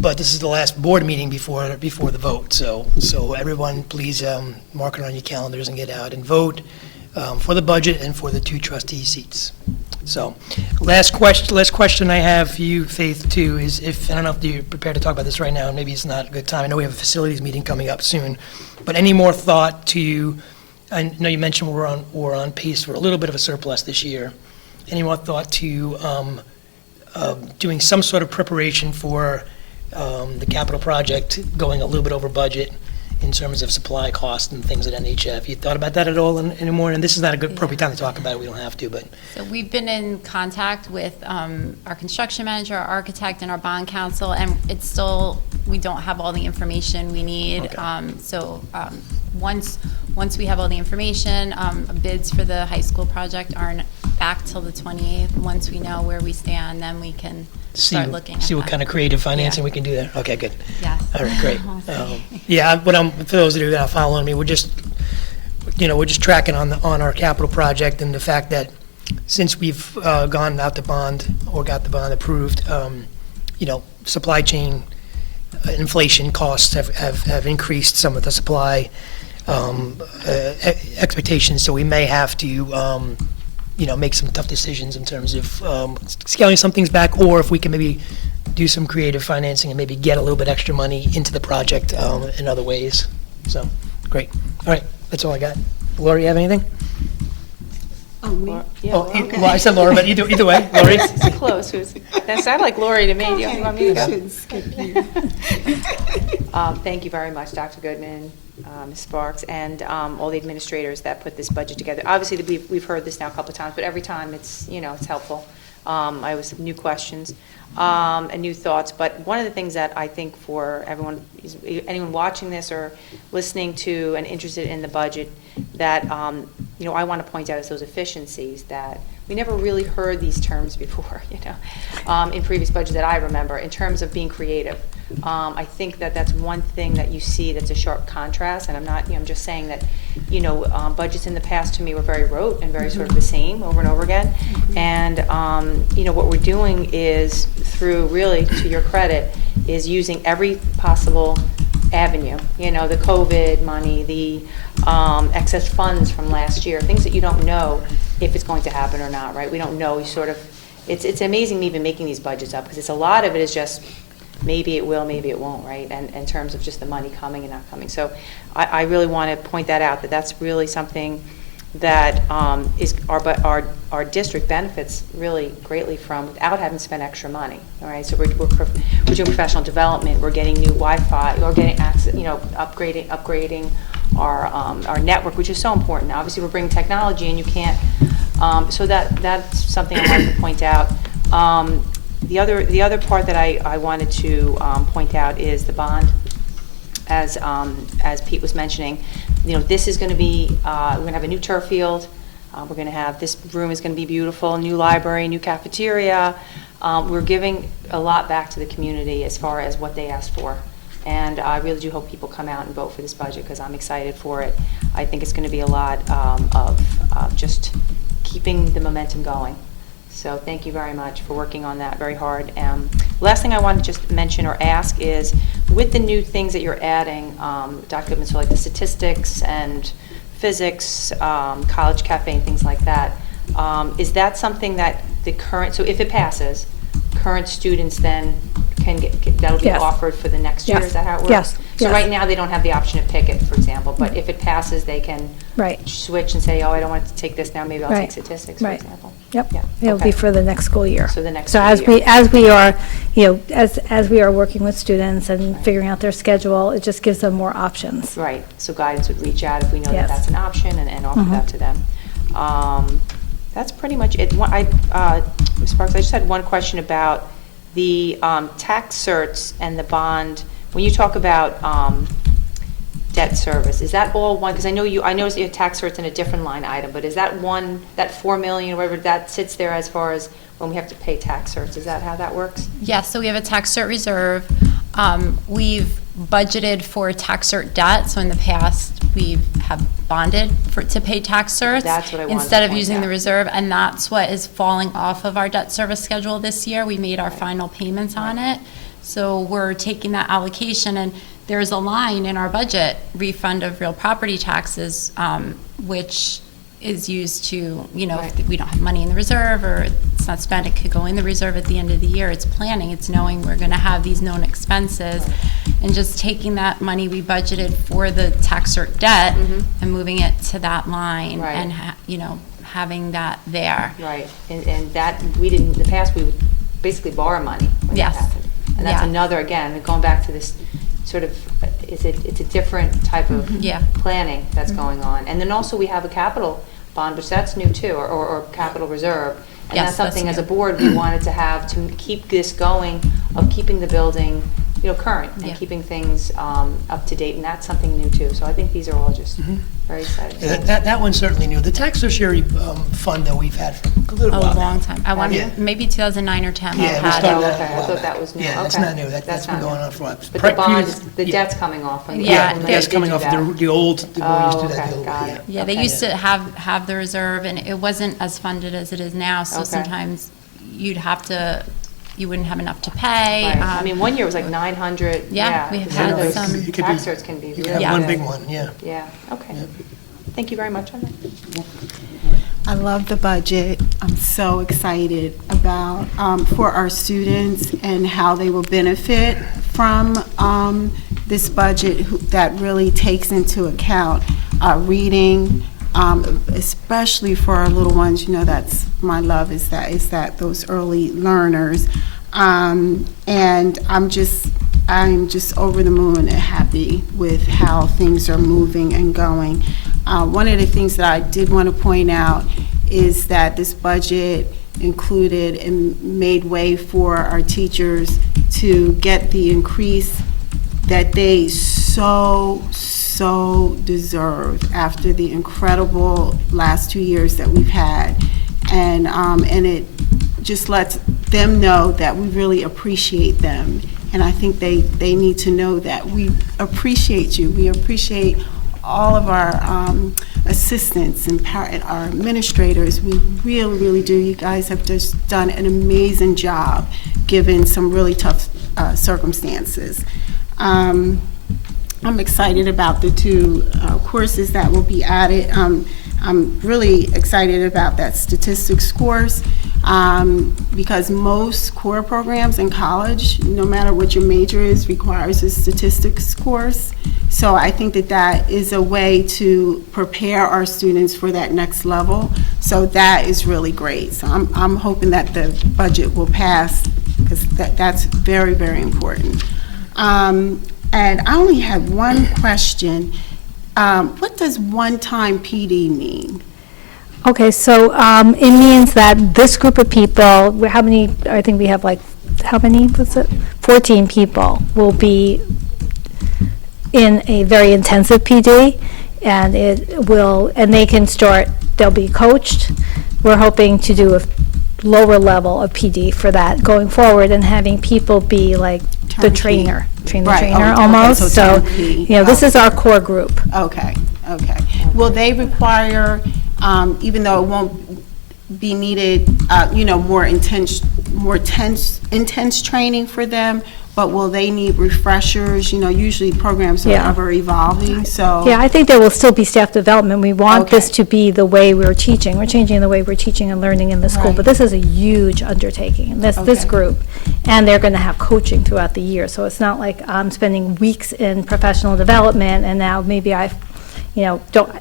but this is the last board meeting before the vote. So everyone, please mark it on your calendars and get out and vote for the budget and for the 2 trustee seats. So, last question I have for you, Faith, too, is I don't know if you're prepared to talk about this right now, and maybe it's not a good time. I know we have a facilities meeting coming up soon, but any more thought to, I know you mentioned we're on pace for a little bit of a surplus this year. Any more thought to doing some sort of preparation for the capital project going a little bit over budget in terms of supply costs and things at NHF? You thought about that at all anymore? And this is not a good appropriate time to talk about it. We don't have to, but. So we've been in contact with our construction manager, our architect, and our bond counsel, and it's still, we don't have all the information we need. Okay. Once we have all the information, bids for the high school project aren't back till the 28th. Once we know where we stand, then we can start looking at See what that. kind of creative financing Yeah. we can do there. Okay, good. Yes. All right, great. Okay. For those of you that are following me, we're just tracking on our capital project and the fact that since we've gone out to bond or got the bond approved, supply chain inflation costs have increased some of the supply expectations, so we may have to make some tough decisions in terms of scaling some things back, or if we can maybe do some creative financing and maybe get a little bit extra money into the project in other ways. So, great. All right, that's all I got. Laura, you have anything? Oh, me? Well, I said Laura, but either way, Lori. It's close. That sounded like Lori to me. You want me to go? Shouldn't skip you. Thank you very much, Dr. Goodman, Ms. Sparks, and all the administrators that put this budget together. Obviously, we've heard this now a couple of times, but every time it's helpful. I always have new questions and new thoughts. But one of the things that I think for anyone watching this or listening to and interested in the budget, that I want to point out is those efficiencies that we never really heard these terms before, in previous budgets that I remember, in terms of being creative. I think that that's one thing that you see that's a sharp contrast, and I'm just saying that, budgets in the past to me were very rote and very sort of the same over and over again. And, what we're doing is, through, really, to your credit, is using every possible avenue, the COVID money, the excess funds from last year, things that you don't know if it's going to happen or not, right? We don't know. It's amazing even making these budgets up, because a lot of it is just maybe it will, maybe it won't, right? And in terms of just the money coming and not coming. So I really want to point that out, that's really something that is our district benefits really greatly from without having to spend extra money. All right, so we're doing professional development, we're getting new Wi-Fi, we're getting access, upgrading our network, which is so important. Obviously, we're bringing technology, and you can't. So that's something I wanted to point out. The other part that I wanted to point out is the bond. As Pete was mentioning, this is going to be, we're going to have a new turf field. We're going to have, this room is going to be beautiful, new library, new cafeteria. We're giving a lot back to the community as far as what they asked for. And I really do hope people come out and vote for this budget, because I'm excited for it. I think it's going to be a lot of just keeping the momentum going. So thank you very much for working on that very hard. Last thing I want to just mention or ask is, with the new things that you're adding, Dr. Goodman, so like the statistics and physics, college cafe and things like that, is that something that the current, so if it passes, current students then can get that'll be Yes. offered for the next year? Yes. Is that how it works? Yes. So Yes. right now, they don't have the option to pick it, for example, but if it passes, they can Right. switch and say, oh, I don't want to take this now, maybe I'll take Right. statistics, for Right. example. Yep, Yeah, it'll be okay. for the next school year. So the next So school as year. as we are, as we are working with students and figuring out their schedule, it just gives them more options. Right, so guidance would reach out if we know that Yes. that's an option and offer that to them. That's pretty much it. Ms. Sparks, I just had one question about the tax certs and the bond. When you talk about debt service, is that all one? Because I noticed you have tax certs in a different line item, but is that one, that 4 million, whatever, that sits there as far as when we have to pay tax certs? Is that how that works? Yes, so we have a tax cert reserve. We've budgeted for tax cert debt, so in the past, we have bonded to pay tax certs. That's what I wanted to instead of point using out. the reserve, and that's what is falling off of our debt service schedule this year. We made our final payments on it, so we're taking that allocation, and there's a line in our budget, refund of real property taxes, which is used to, if we don't have money in the reserve or it's not spent, it could go in the reserve at the end of the year. It's planning, it's knowing we're going to have these known expenses, and just taking that money we budgeted for the tax cert debt and moving it to that line Right. and, having that there. Right, and that, we didn't, in the past, we would basically borrow money when that Yes. happened. And that's Yeah. another, again, going back to this sort of, it's a different type of Yeah. planning that's going on. And then also we have a capital bond, which that's new too, or capital reserve. And Yes, that's that's something as a new. board we wanted to have to keep this going, of keeping the building, current and Yeah. keeping things up to date. And that's something new too. So I think these are all just very exciting. Yeah, that one's certainly new. The tax tertiary fund that we've had for a little A while now. long time. I want Yeah. maybe 2009 or 10. Yeah, we've we had started it. that okay, a I while thought back. that was new. Yeah, that's Okay. not new. That's been not going new. on for a while. But the bond, the Yeah. debt's coming off. when they- Yeah, when that's they coming do off that. the old, we used to do that the okay, old way, got yeah. it. Yeah, they Okay. used to have the reserve, and it wasn't as funded as it is now, so Okay. sometimes you wouldn't have enough to pay. Right. I mean, one year was like 900. Yeah, we have some of had those some- It could Tax be- certs can be You really could have one big. big one, yeah. Yeah, okay. Thank you very much on that. I love the budget. I'm so excited about, for our students and how they will benefit from this budget that really takes into account reading, especially for our little ones. That's my love, is that those early learners. And I'm just over the moon and happy with how things are moving and going. One of the things that I did want to point out is that this budget included and made way for our teachers to get the increase that they so deserve after the incredible last 2 years that we've had. And it just lets them know that we really appreciate them. And I think they need to know that we appreciate you. We appreciate all of our assistants and our administrators. We really do. You guys have just done an amazing job given some really tough circumstances. I'm excited about the two courses that will be added. I'm really excited about that statistics course because most core programs in college, no matter what your major is, requires a statistics course. So I think that is a way to prepare our students for that next level. So that is really great. So I'm hoping that the budget will pass because that's very important. And I only have one question. What does one-time PD mean? Okay, so it means that this group of people, how many, I think we have how many was it? 14 people will be in a very intensive PD, and they can start, they'll be coached. We're hoping to do a lower level of PD for that going forward, and having people be like the train the trainer almost. So, this is our core group. Okay. Will they require, even though it won't be needed, more intense training for them, but will they need refreshers? You know, usually programs are Yeah. ever evolving, so. Yeah, I think there will still be staff development. We want this Okay. to be the way we're teaching. We're changing the way we're teaching and learning in the school, but Right. this is a huge undertaking, this Okay. group. And they're going to have coaching throughout the year, so it's not like I'm spending weeks in professional development and now maybe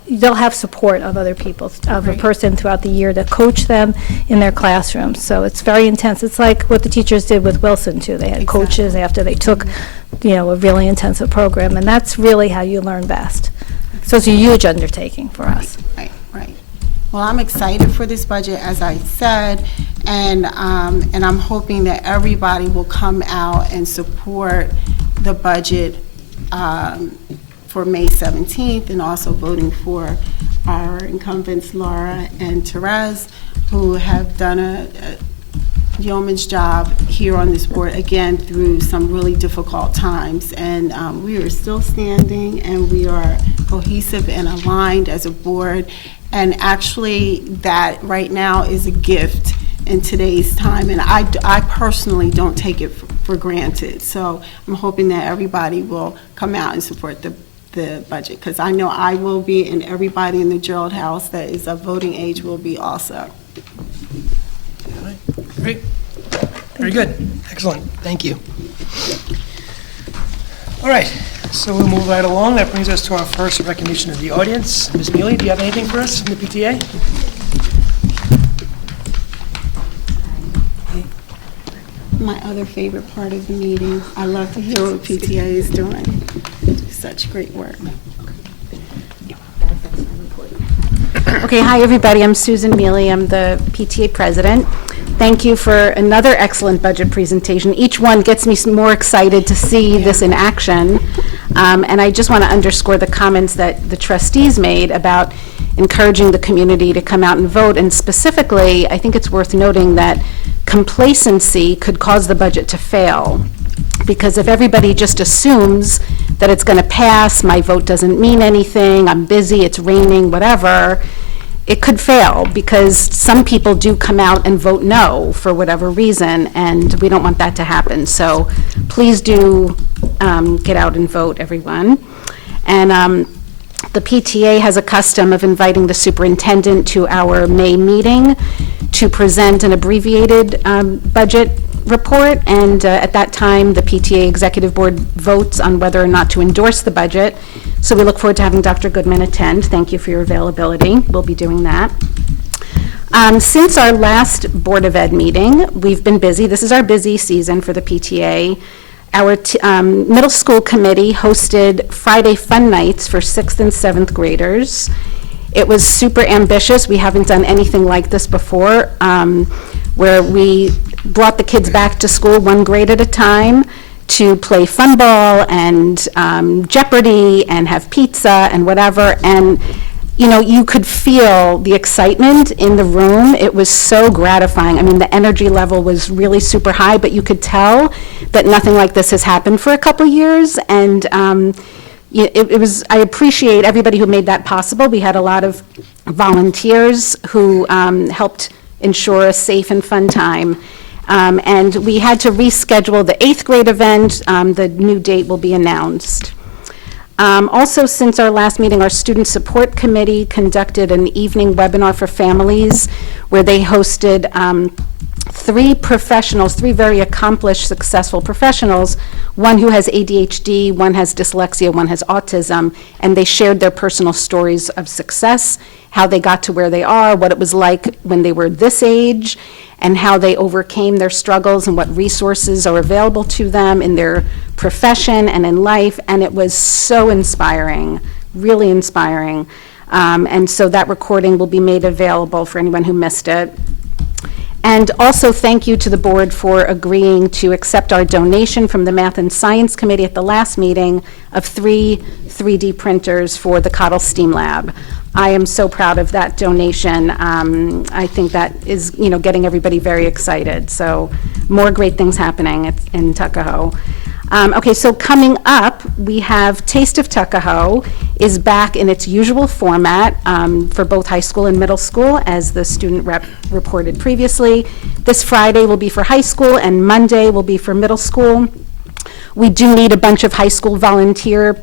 they'll have support of other people, of a Right. person throughout the year to coach them in their classrooms. So it's very intense. It's like what the teachers did with Wilson, too. They had coaches after they took, a really intensive program, and that's really how you learn best. So it's a huge undertaking for us. Right. Well, I'm excited for this budget, as I said, and I'm hoping that everybody will come out and support the budget for May 17th, and also voting for our incumbents, Laura and Therese, who have done a yeoman's job here on this board, again, through some really difficult times. And we are still standing, and we are cohesive and aligned as a board. And actually, that right now is a gift in today's time, and I personally don't take it for granted. So I'm hoping that everybody will come out and support the budget, because I know I will be, and everybody in the Gerald House that is of voting age will be also. Great. Very good. Excellent. Thank you. All right, so we'll move right along. That brings us to our first recognition of the audience. Ms. Mealy, do you have anything for us from the PTA? My other favorite part of the meeting. I love to hear what PTA is doing. They do such great work. Okay, hi, everybody. I'm Susan Mealy. I'm the PTA President. Thank you for another excellent budget presentation. Each one gets me more excited to see this in action. And I just want to underscore the comments that the trustees made about encouraging the community to come out and vote. And specifically, I think it's worth noting that complacency could cause the budget to fail. Because if everybody just assumes that it's going to pass, my vote doesn't mean anything, I'm busy, it's raining, whatever, it could fail, because some people do come out and vote no for whatever reason, and we don't want that to happen. So please do get out and vote, everyone. And the PTA has a custom of inviting the superintendent to our May meeting to present an abbreviated budget report, and at that time, the PTA Executive Board votes on whether or not to endorse the budget. So we look forward to having Dr. Goodman attend. Thank you for your availability. We'll be doing that. Since our last Board of Ed meeting, we've been busy. This is our busy season for the PTA. Our middle school committee hosted Friday fun nights for 6th and 7th graders. It was super ambitious. We haven't done anything like this before, where we brought the kids back to school one grade at a time to play fun ball and Jeopardy and have pizza and whatever. And, you could feel the excitement in the room. It was so gratifying. I mean, the energy level was really super high, but you could tell that nothing like this has happened for a couple years. And it was, I appreciate everybody who made that possible. We had a lot of volunteers who helped ensure a safe and fun time. And we had to reschedule the 8th grade event. The new date will be announced. Also, since our last meeting, our Student Support Committee conducted an evening webinar for families where they hosted 3 professionals, 3 very accomplished, successful professionals, one who has ADHD, one has dyslexia, one has autism, and they shared their personal stories of success, how they got to where they are, what it was like when they were this age, and how they overcame their struggles and what resources are available to them in their profession and in life. And it was so inspiring, really inspiring. And so that recording will be made available for anyone who missed it. And also thank you to the board for agreeing to accept our donation from the Math and Science Committee at the last meeting of 3 3D printers for the Cottle STEAM Lab. I am so proud of that donation. I think that is, getting everybody very excited. So more great things happening in Tuckahoe. Okay, so coming up, we have Taste of Tuckahoe is back in its usual format for both high school and middle school, as the student rep reported previously. This Friday will be for high school, and Monday will be for middle school. We do need a bunch of high school volunteer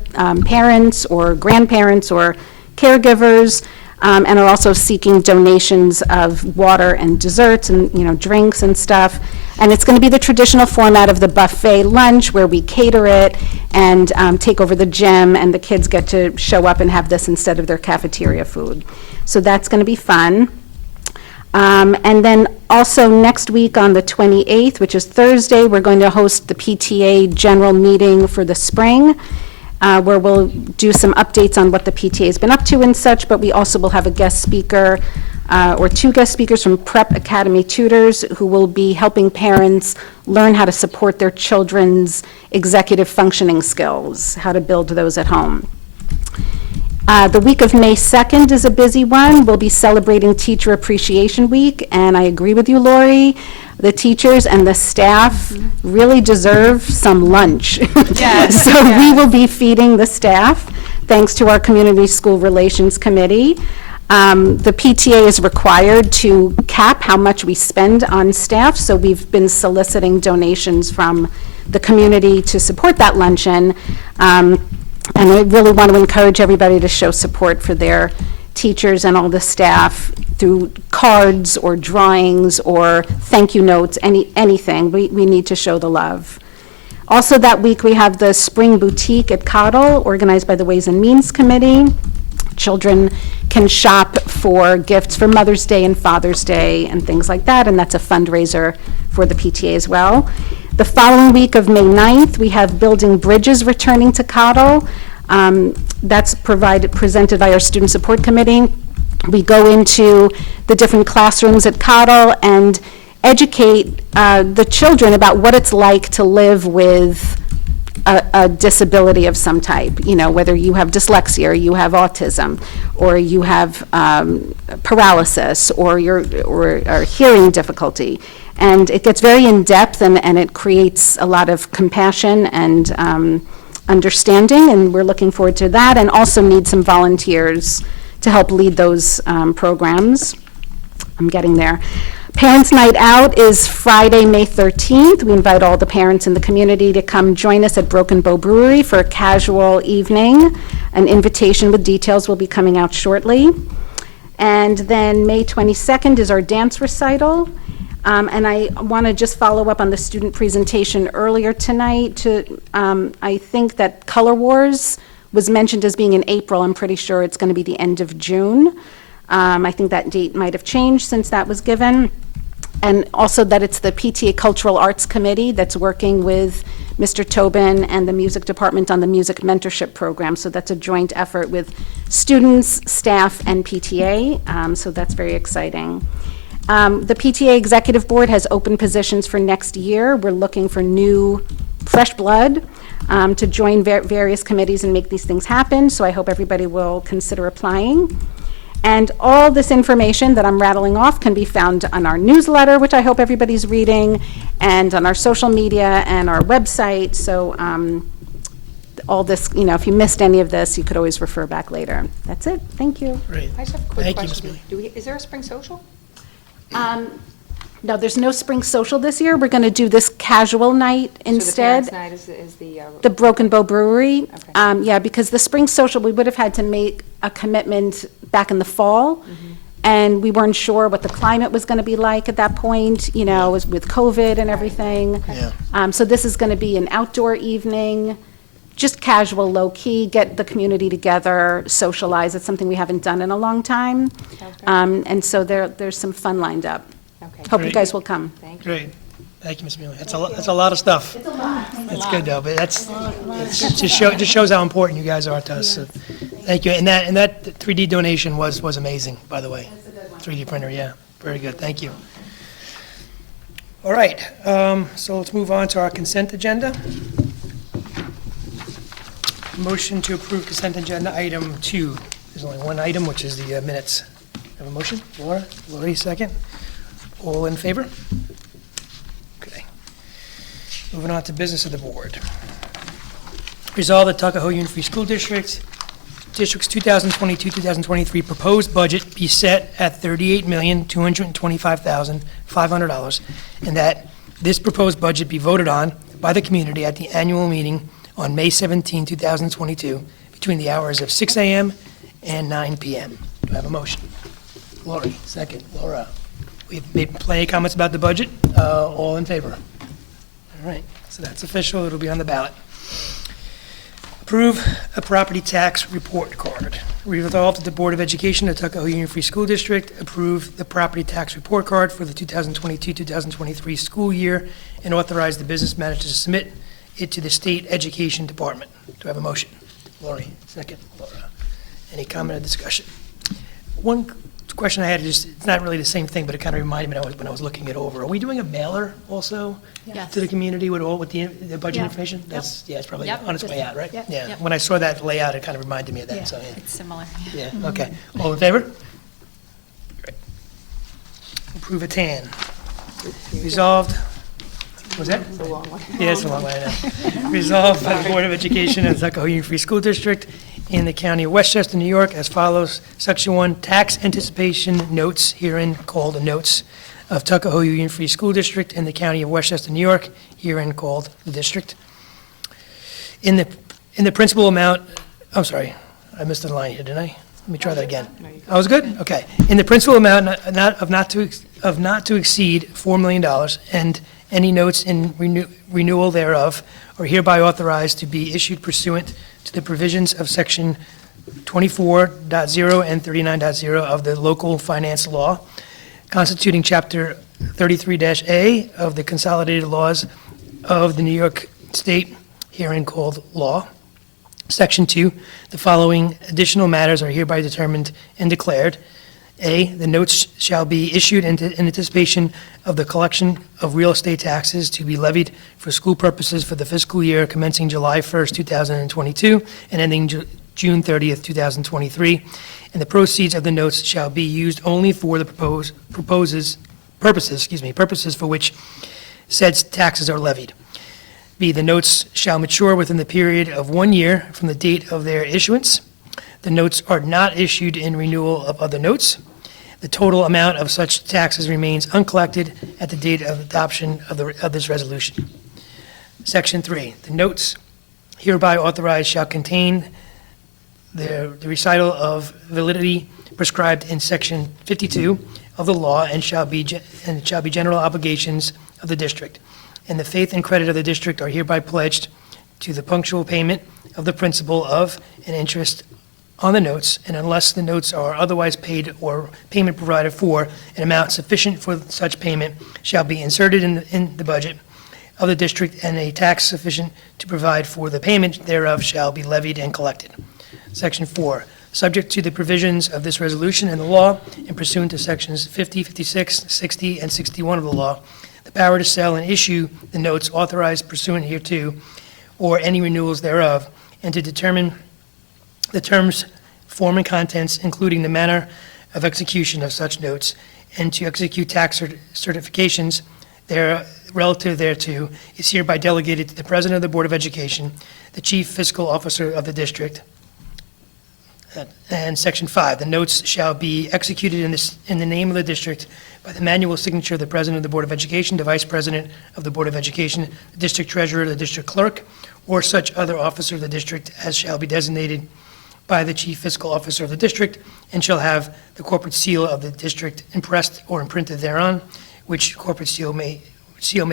parents or grandparents or caregivers, and are also seeking donations of water and desserts and, drinks and stuff. And it's going to be the traditional format of the buffet lunch where we cater it and take over the gym, and the kids get to show up and have this instead of their cafeteria food. So that's going to be fun. And then also next week on the 28th, which is Thursday, we're going to host the PTA general meeting for the spring, where we'll do some updates on what the PTA has been up to and such, but we also will have a guest speaker or two guest speakers from Prep Academy tutors who will be helping parents learn how to support their children's executive functioning skills, how to build those at home. The week of May 2nd is a busy one. We'll be celebrating Teacher Appreciation Week, and I agree with you, Lori. The teachers and the staff really deserve some lunch. Yes, So we will be feeding the staff, thanks to our Community School Relations Committee. The PTA is required to cap how much we spend on staff, so we've been soliciting donations from the community to support that luncheon. And I really want to encourage everybody to show support for their teachers and all the staff through cards or drawings or thank you notes, anything. We need to show the love. Also that week, we have the Spring Boutique at Cottle, organized by the Ways and Means Committee. Children can shop for gifts for Mother's Day and Father's Day and things like that, and that's a fundraiser for the PTA as well. The following week of May 9th, we have Building Bridges returning to Cottle. That's presented by our Student Support Committee. We go into the different classrooms at Cottle and educate the children about what it's like to live with a disability of some type, whether you have dyslexia or you have autism or you have paralysis or hearing difficulty. And it gets very in-depth, and it creates a lot of compassion and understanding, and we're looking forward to that, and also need some volunteers to help lead those programs. I'm getting there. Parents' Night Out is Friday, May 13th. We invite all the parents in the community to come join us at Broken Bow Brewery for a casual evening. An invitation with details will be coming out shortly. And then May 22nd is our dance recital. And I want to just follow up on the student presentation earlier tonight. I think that Color Wars was mentioned as being in April. I'm pretty sure it's going to be the end of June. I think that date might have changed since that was given. And also that it's the PTA Cultural Arts Committee that's working with Mr. Tobin and the music department on the music mentorship program. So that's a joint effort with students, staff, and PTA. So that's very exciting. The PTA Executive Board has open positions for next year. We're looking for new, fresh blood to join various committees and make these things happen, so I hope everybody will consider applying. And all this information that I'm rattling off can be found on our newsletter, which I hope everybody's reading, and on our social media and our website. So all this, if you missed any of this, you could always refer back later. That's it. Thank you. Great. I just have a quick Thank you, Ms. question. Mealy. Is there a spring social? No, there's no spring social this year. We're going to do this casual night instead. So the parents' night is The Broken Bow Brewery. Okay. Yeah, because the spring social, we would have had to make a commitment back in the fall, and we weren't sure what the climate was going to be like at that point, was with COVID and everything. Yeah. So this is going to be an outdoor evening, just casual, low-key, get the community together, socialize. It's something we haven't done in a long time. And so there's some fun lined up. Okay. Hope you Great. guys will come. Thank you. Great. Thank you, Ms. Mealy. That's a lot of stuff. It's a lot. It's good, though, but it just shows how important you guys are to us. So thank you. And that 3D donation was amazing, by the way. 3D printer, yeah. Very good. Thank you. All right. So let's move on to our consent agenda. Motion to approve consent agenda item 2. There's only one item, which is the minutes. Have a motion? Lori, second. All in favor? Okay. Moving on to business of the board. Resolve the Tuckahoe Union Free School District's 2022-2023 proposed budget be set at $38,225,500, and that this proposed budget be voted on by the community at the annual meeting on May 17, 2022, between the hours of 6 a.m. and 9 p.m. Do I have a motion? Lori, second. Laura. We've made plenty of comments about the budget. All in favor? All right, so that's official. It'll be on the ballot. Approve a property tax report card. Resolved that the Board of Education of Tuckahoe Union Free School District approve the property tax report card for the 2022-2023 school year and authorize the business manager to submit it to the State Education Department. Do I have a motion? Lori, second. Laura. Any comment or discussion? One question I had is, it's not really the same thing, but it kind of reminded me when I was looking it over. Are we doing a mailer also Yes. to the community with the budget Yeah. information? That's, yeah, it's probably Yep. on its way out, right? Yep. Yeah, Yep. when I saw that layout, it kind of reminded me of that, Yeah. so, yeah. It's similar. Yeah, okay. All in favor? Great. Approve a TAN. Resolved, was that? It's a long one. Yeah, it's a long one, I know. Resolved by the Board of Education of the Tuckahoe Union Free School District in the County of Westchester, New York, as follows. Section 1, tax anticipation notes, herein called the notes of Tuckahoe Union Free School District in the County of Westchester, New York, herein called the district. In the principal amount, I'm sorry, I missed a line here, didn't I? Let me try that again. I was good? Okay. In the principal amount of not to exceed $4 million, and any notes in renewal thereof are hereby authorized to be issued pursuant to the provisions of Section 24.0 and 39.0 of the local finance law, constituting Chapter 33-A of the Consolidated Laws of the New York State, herein called law. Section 2, the following additional matters are hereby determined and declared. A, the notes shall be issued in anticipation of the collection of real estate taxes to be levied for school purposes for the fiscal year commencing July 1st, 2022, and ending June 30th, 2023. And the proceeds of the notes shall be used only for the purposes for which said taxes are levied. B, the notes shall mature within the period of 1 year from the date of their issuance. The notes are not issued in renewal of other notes. The total amount of such taxes remains uncollected at the date of adoption of this resolution. Section 3, the notes hereby authorized shall contain the recital of validity prescribed in Section 52 of the law and shall be general obligations of the district. And the faith and credit of the district are hereby pledged to the punctual payment of the principal of and interest on the notes, and unless the notes are otherwise paid or payment provided for, an amount sufficient for such payment shall be inserted in the budget of the district, and a tax sufficient to provide for the payment thereof shall be levied and collected. Section 4, subject to the provisions of this resolution and the law, and pursuant to Sections 50, 56, 60, and 61 of the law, the power to sell and issue the notes authorized pursuant hereto, or any renewals thereof, and to determine the terms, form, and contents, including the manner of execution of such notes, and to execute tax certifications relative thereto, is hereby delegated to the President of the Board of Education, the Chief Fiscal Officer of the district. And Section 5, the notes shall be executed in the name of the district by the manual signature of the President of the Board of Education, the Vice President of the Board of Education, the District Treasurer, the District Clerk, or such other officer of the district as shall be designated by the Chief Fiscal Officer of the district, and shall have the corporate seal of the district impressed or imprinted thereon, which corporate seal may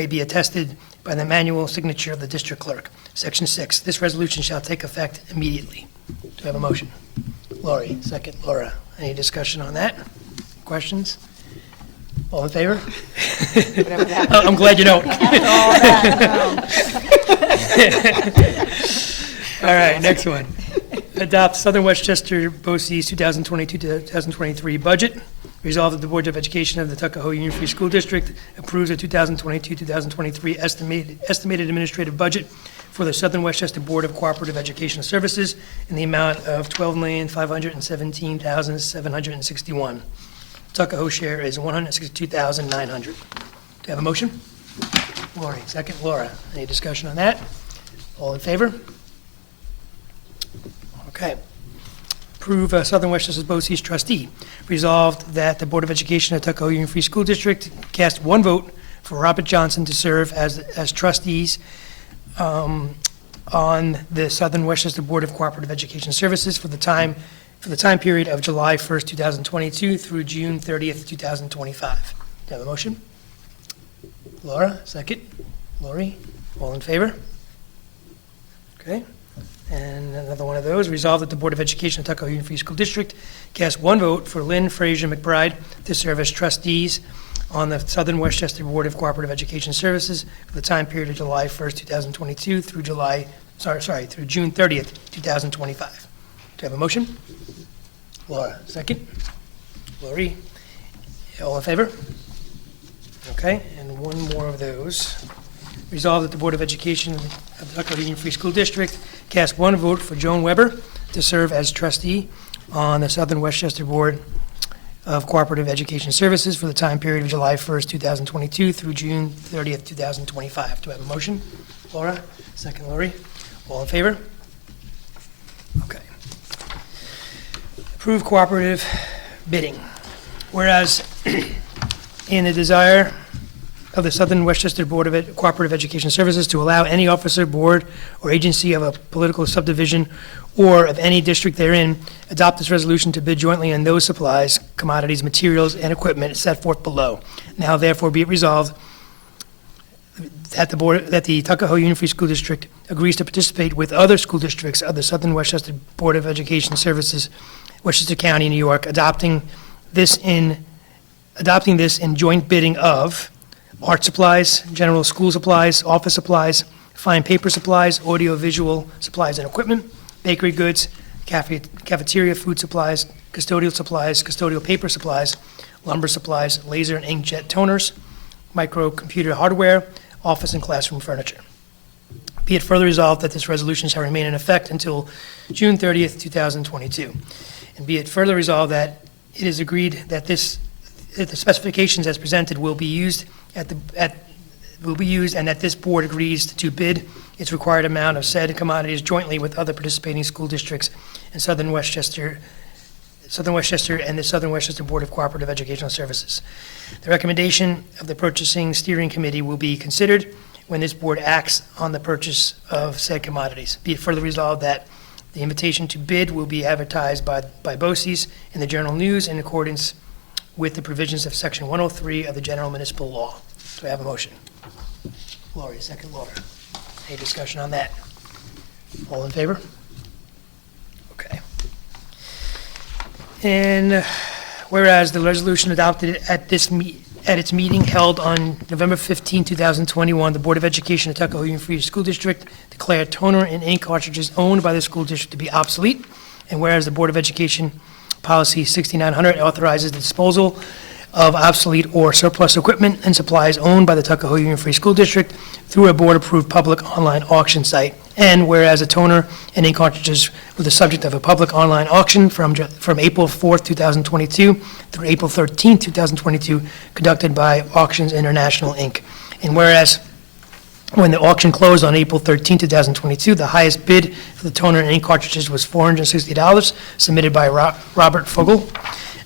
be attested by the manual signature of the District Clerk. Section 6, this resolution shall take effect immediately. Do I have a motion? Lori, second. Laura, any discussion on that? Questions? All in favor? I'm glad you don't. All right, next one. Adopt Southern Westchester BOCES 2022-2023 budget. Resolved that the Board of Education of the Tuckahoe Union Free School District approves the 2022-2023 estimated administrative budget for the Southern Westchester Board of Cooperative Educational Services in the amount of $12,517,761. Tuckahoe share is $162,900. Do you have a motion? Lori, second. Laura, any discussion on that? All in favor? Okay. Approve Southern Westchester BOCES trustee. Resolved that the Board of Education of Tuckahoe Union Free School District cast one vote for Robert Johnson to serve as trustees on the Southern Westchester Board of Cooperative Education Services for the time period of July 1st, 2022 through June 30th, 2025. Do you have a motion? Laura, second. Lori, all in favor? Okay. And another one of those, resolved that the Board of Education of Tuckahoe Union Free School District cast one vote for Lynn Frazier McBride to serve as trustees on the Southern Westchester Board of Cooperative Education Services for the time period of July 1st, 2022 through through June 30th, 2025. Do you have a motion? Laura, second. Lori, all in favor? Okay, and one more of those. Resolved that the Board of Education of the Tuckahoe Union Free School District cast one vote for Joan Weber to serve as trustee on the Southern Westchester Board of Cooperative Education Services for the time period of July 1st, 2022 through June 30th, 2025. Do I have a motion? Laura, second. Lori, all in favor? Okay. Approve cooperative bidding. Whereas in the desire of the Southern Westchester Board of Cooperative Education Services to allow any officer, board, or agency of a political subdivision or of any district therein adopt this resolution to bid jointly on those supplies, commodities, materials, and equipment set forth below. Now therefore be it resolved that the Tuckahoe Union Free School District agrees to participate with other school districts of the Southern Westchester Board of Education Services, Westchester County, New York, adopting this in joint bidding of art supplies, general school supplies, office supplies, fine paper supplies, audio-visual supplies and equipment, bakery goods, cafeteria food supplies, custodial paper supplies, lumber supplies, laser and inkjet toners, microcomputer hardware, office and classroom furniture. Be it further resolved that this resolution shall remain in effect until June 30th, 2022. And be it further resolved that it is agreed that the specifications as presented will be used and that this board agrees to bid its required amount of said commodities jointly with other participating school districts in Southern Westchester and the Southern Westchester Board of Cooperative Educational Services. The recommendation of the Purchasing Steering Committee will be considered when this board acts on the purchase of said commodities. Be it further resolved that the invitation to bid will be advertised by BOCES in the Journal News in accordance with the provisions of Section 103 of the General Municipal Law. Do I have a motion? Lori, second. Laura. Any discussion on that? All in favor? Okay. And whereas the resolution adopted at its meeting held on November 15, 2021, the Board of Education of Tuckahoe Union Free School District declared toner and ink cartridges owned by the school district to be obsolete. And whereas the Board of Education Policy 6900 authorizes the disposal of obsolete or surplus equipment and supplies owned by the Tuckahoe Union Free School District through a board-approved public online auction site. And whereas a toner and ink cartridges were the subject of a public online auction from April 4th, 2022 through April 13th, 2022, conducted by Auctions International, Inc. And whereas when the auction closed on April 13, 2022, the highest bid for the toner and ink cartridges was $460, submitted by Robert Fogel.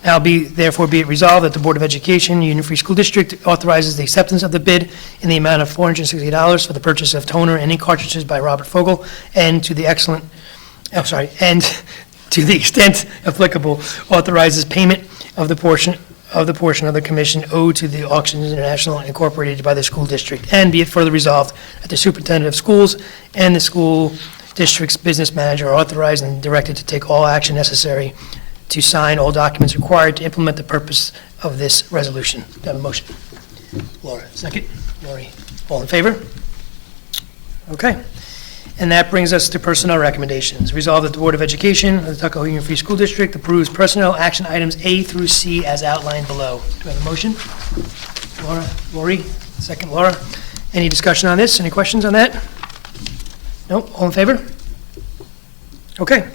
Now therefore be it resolved that the Board of Education, Union Free School District, authorizes the acceptance of the bid in the amount of $460 for the purchase of toner and ink cartridges by Robert Fogel, and to the extent applicable, authorizes payment of the portion of the commission owed to the Auctions International Incorporated by the school district. And be it further resolved that the superintendent of schools and the school district's business manager are authorized and directed to take all action necessary to sign all documents required to implement the purpose of this resolution. Do I have a motion? Laura, second. Lori, all in favor? Okay. And that brings us to personnel recommendations. Resolved that the Board of Education of the Tuckahoe Union Free School District approves personnel action items A through C as outlined below. Do I have a motion? Lori, second. Laura. Any discussion on this? Any questions on that? No? All in favor? Okay.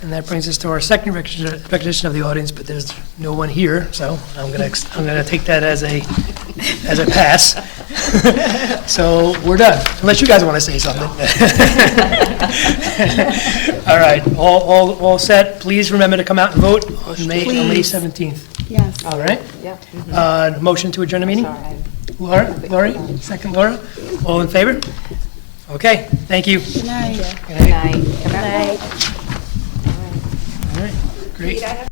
And that brings us to our second recognition of the audience, but there's no one here, so I'm gonna take that as a pass. So we're done, unless you guys want to say something. All right, all set. Please remember to come out and vote on May 17th. Yes. All right. Motion to adjourn the meeting. Lori, second. Laura, all in favor? Okay, thank you. Good night. Good night. Good night. All right, great.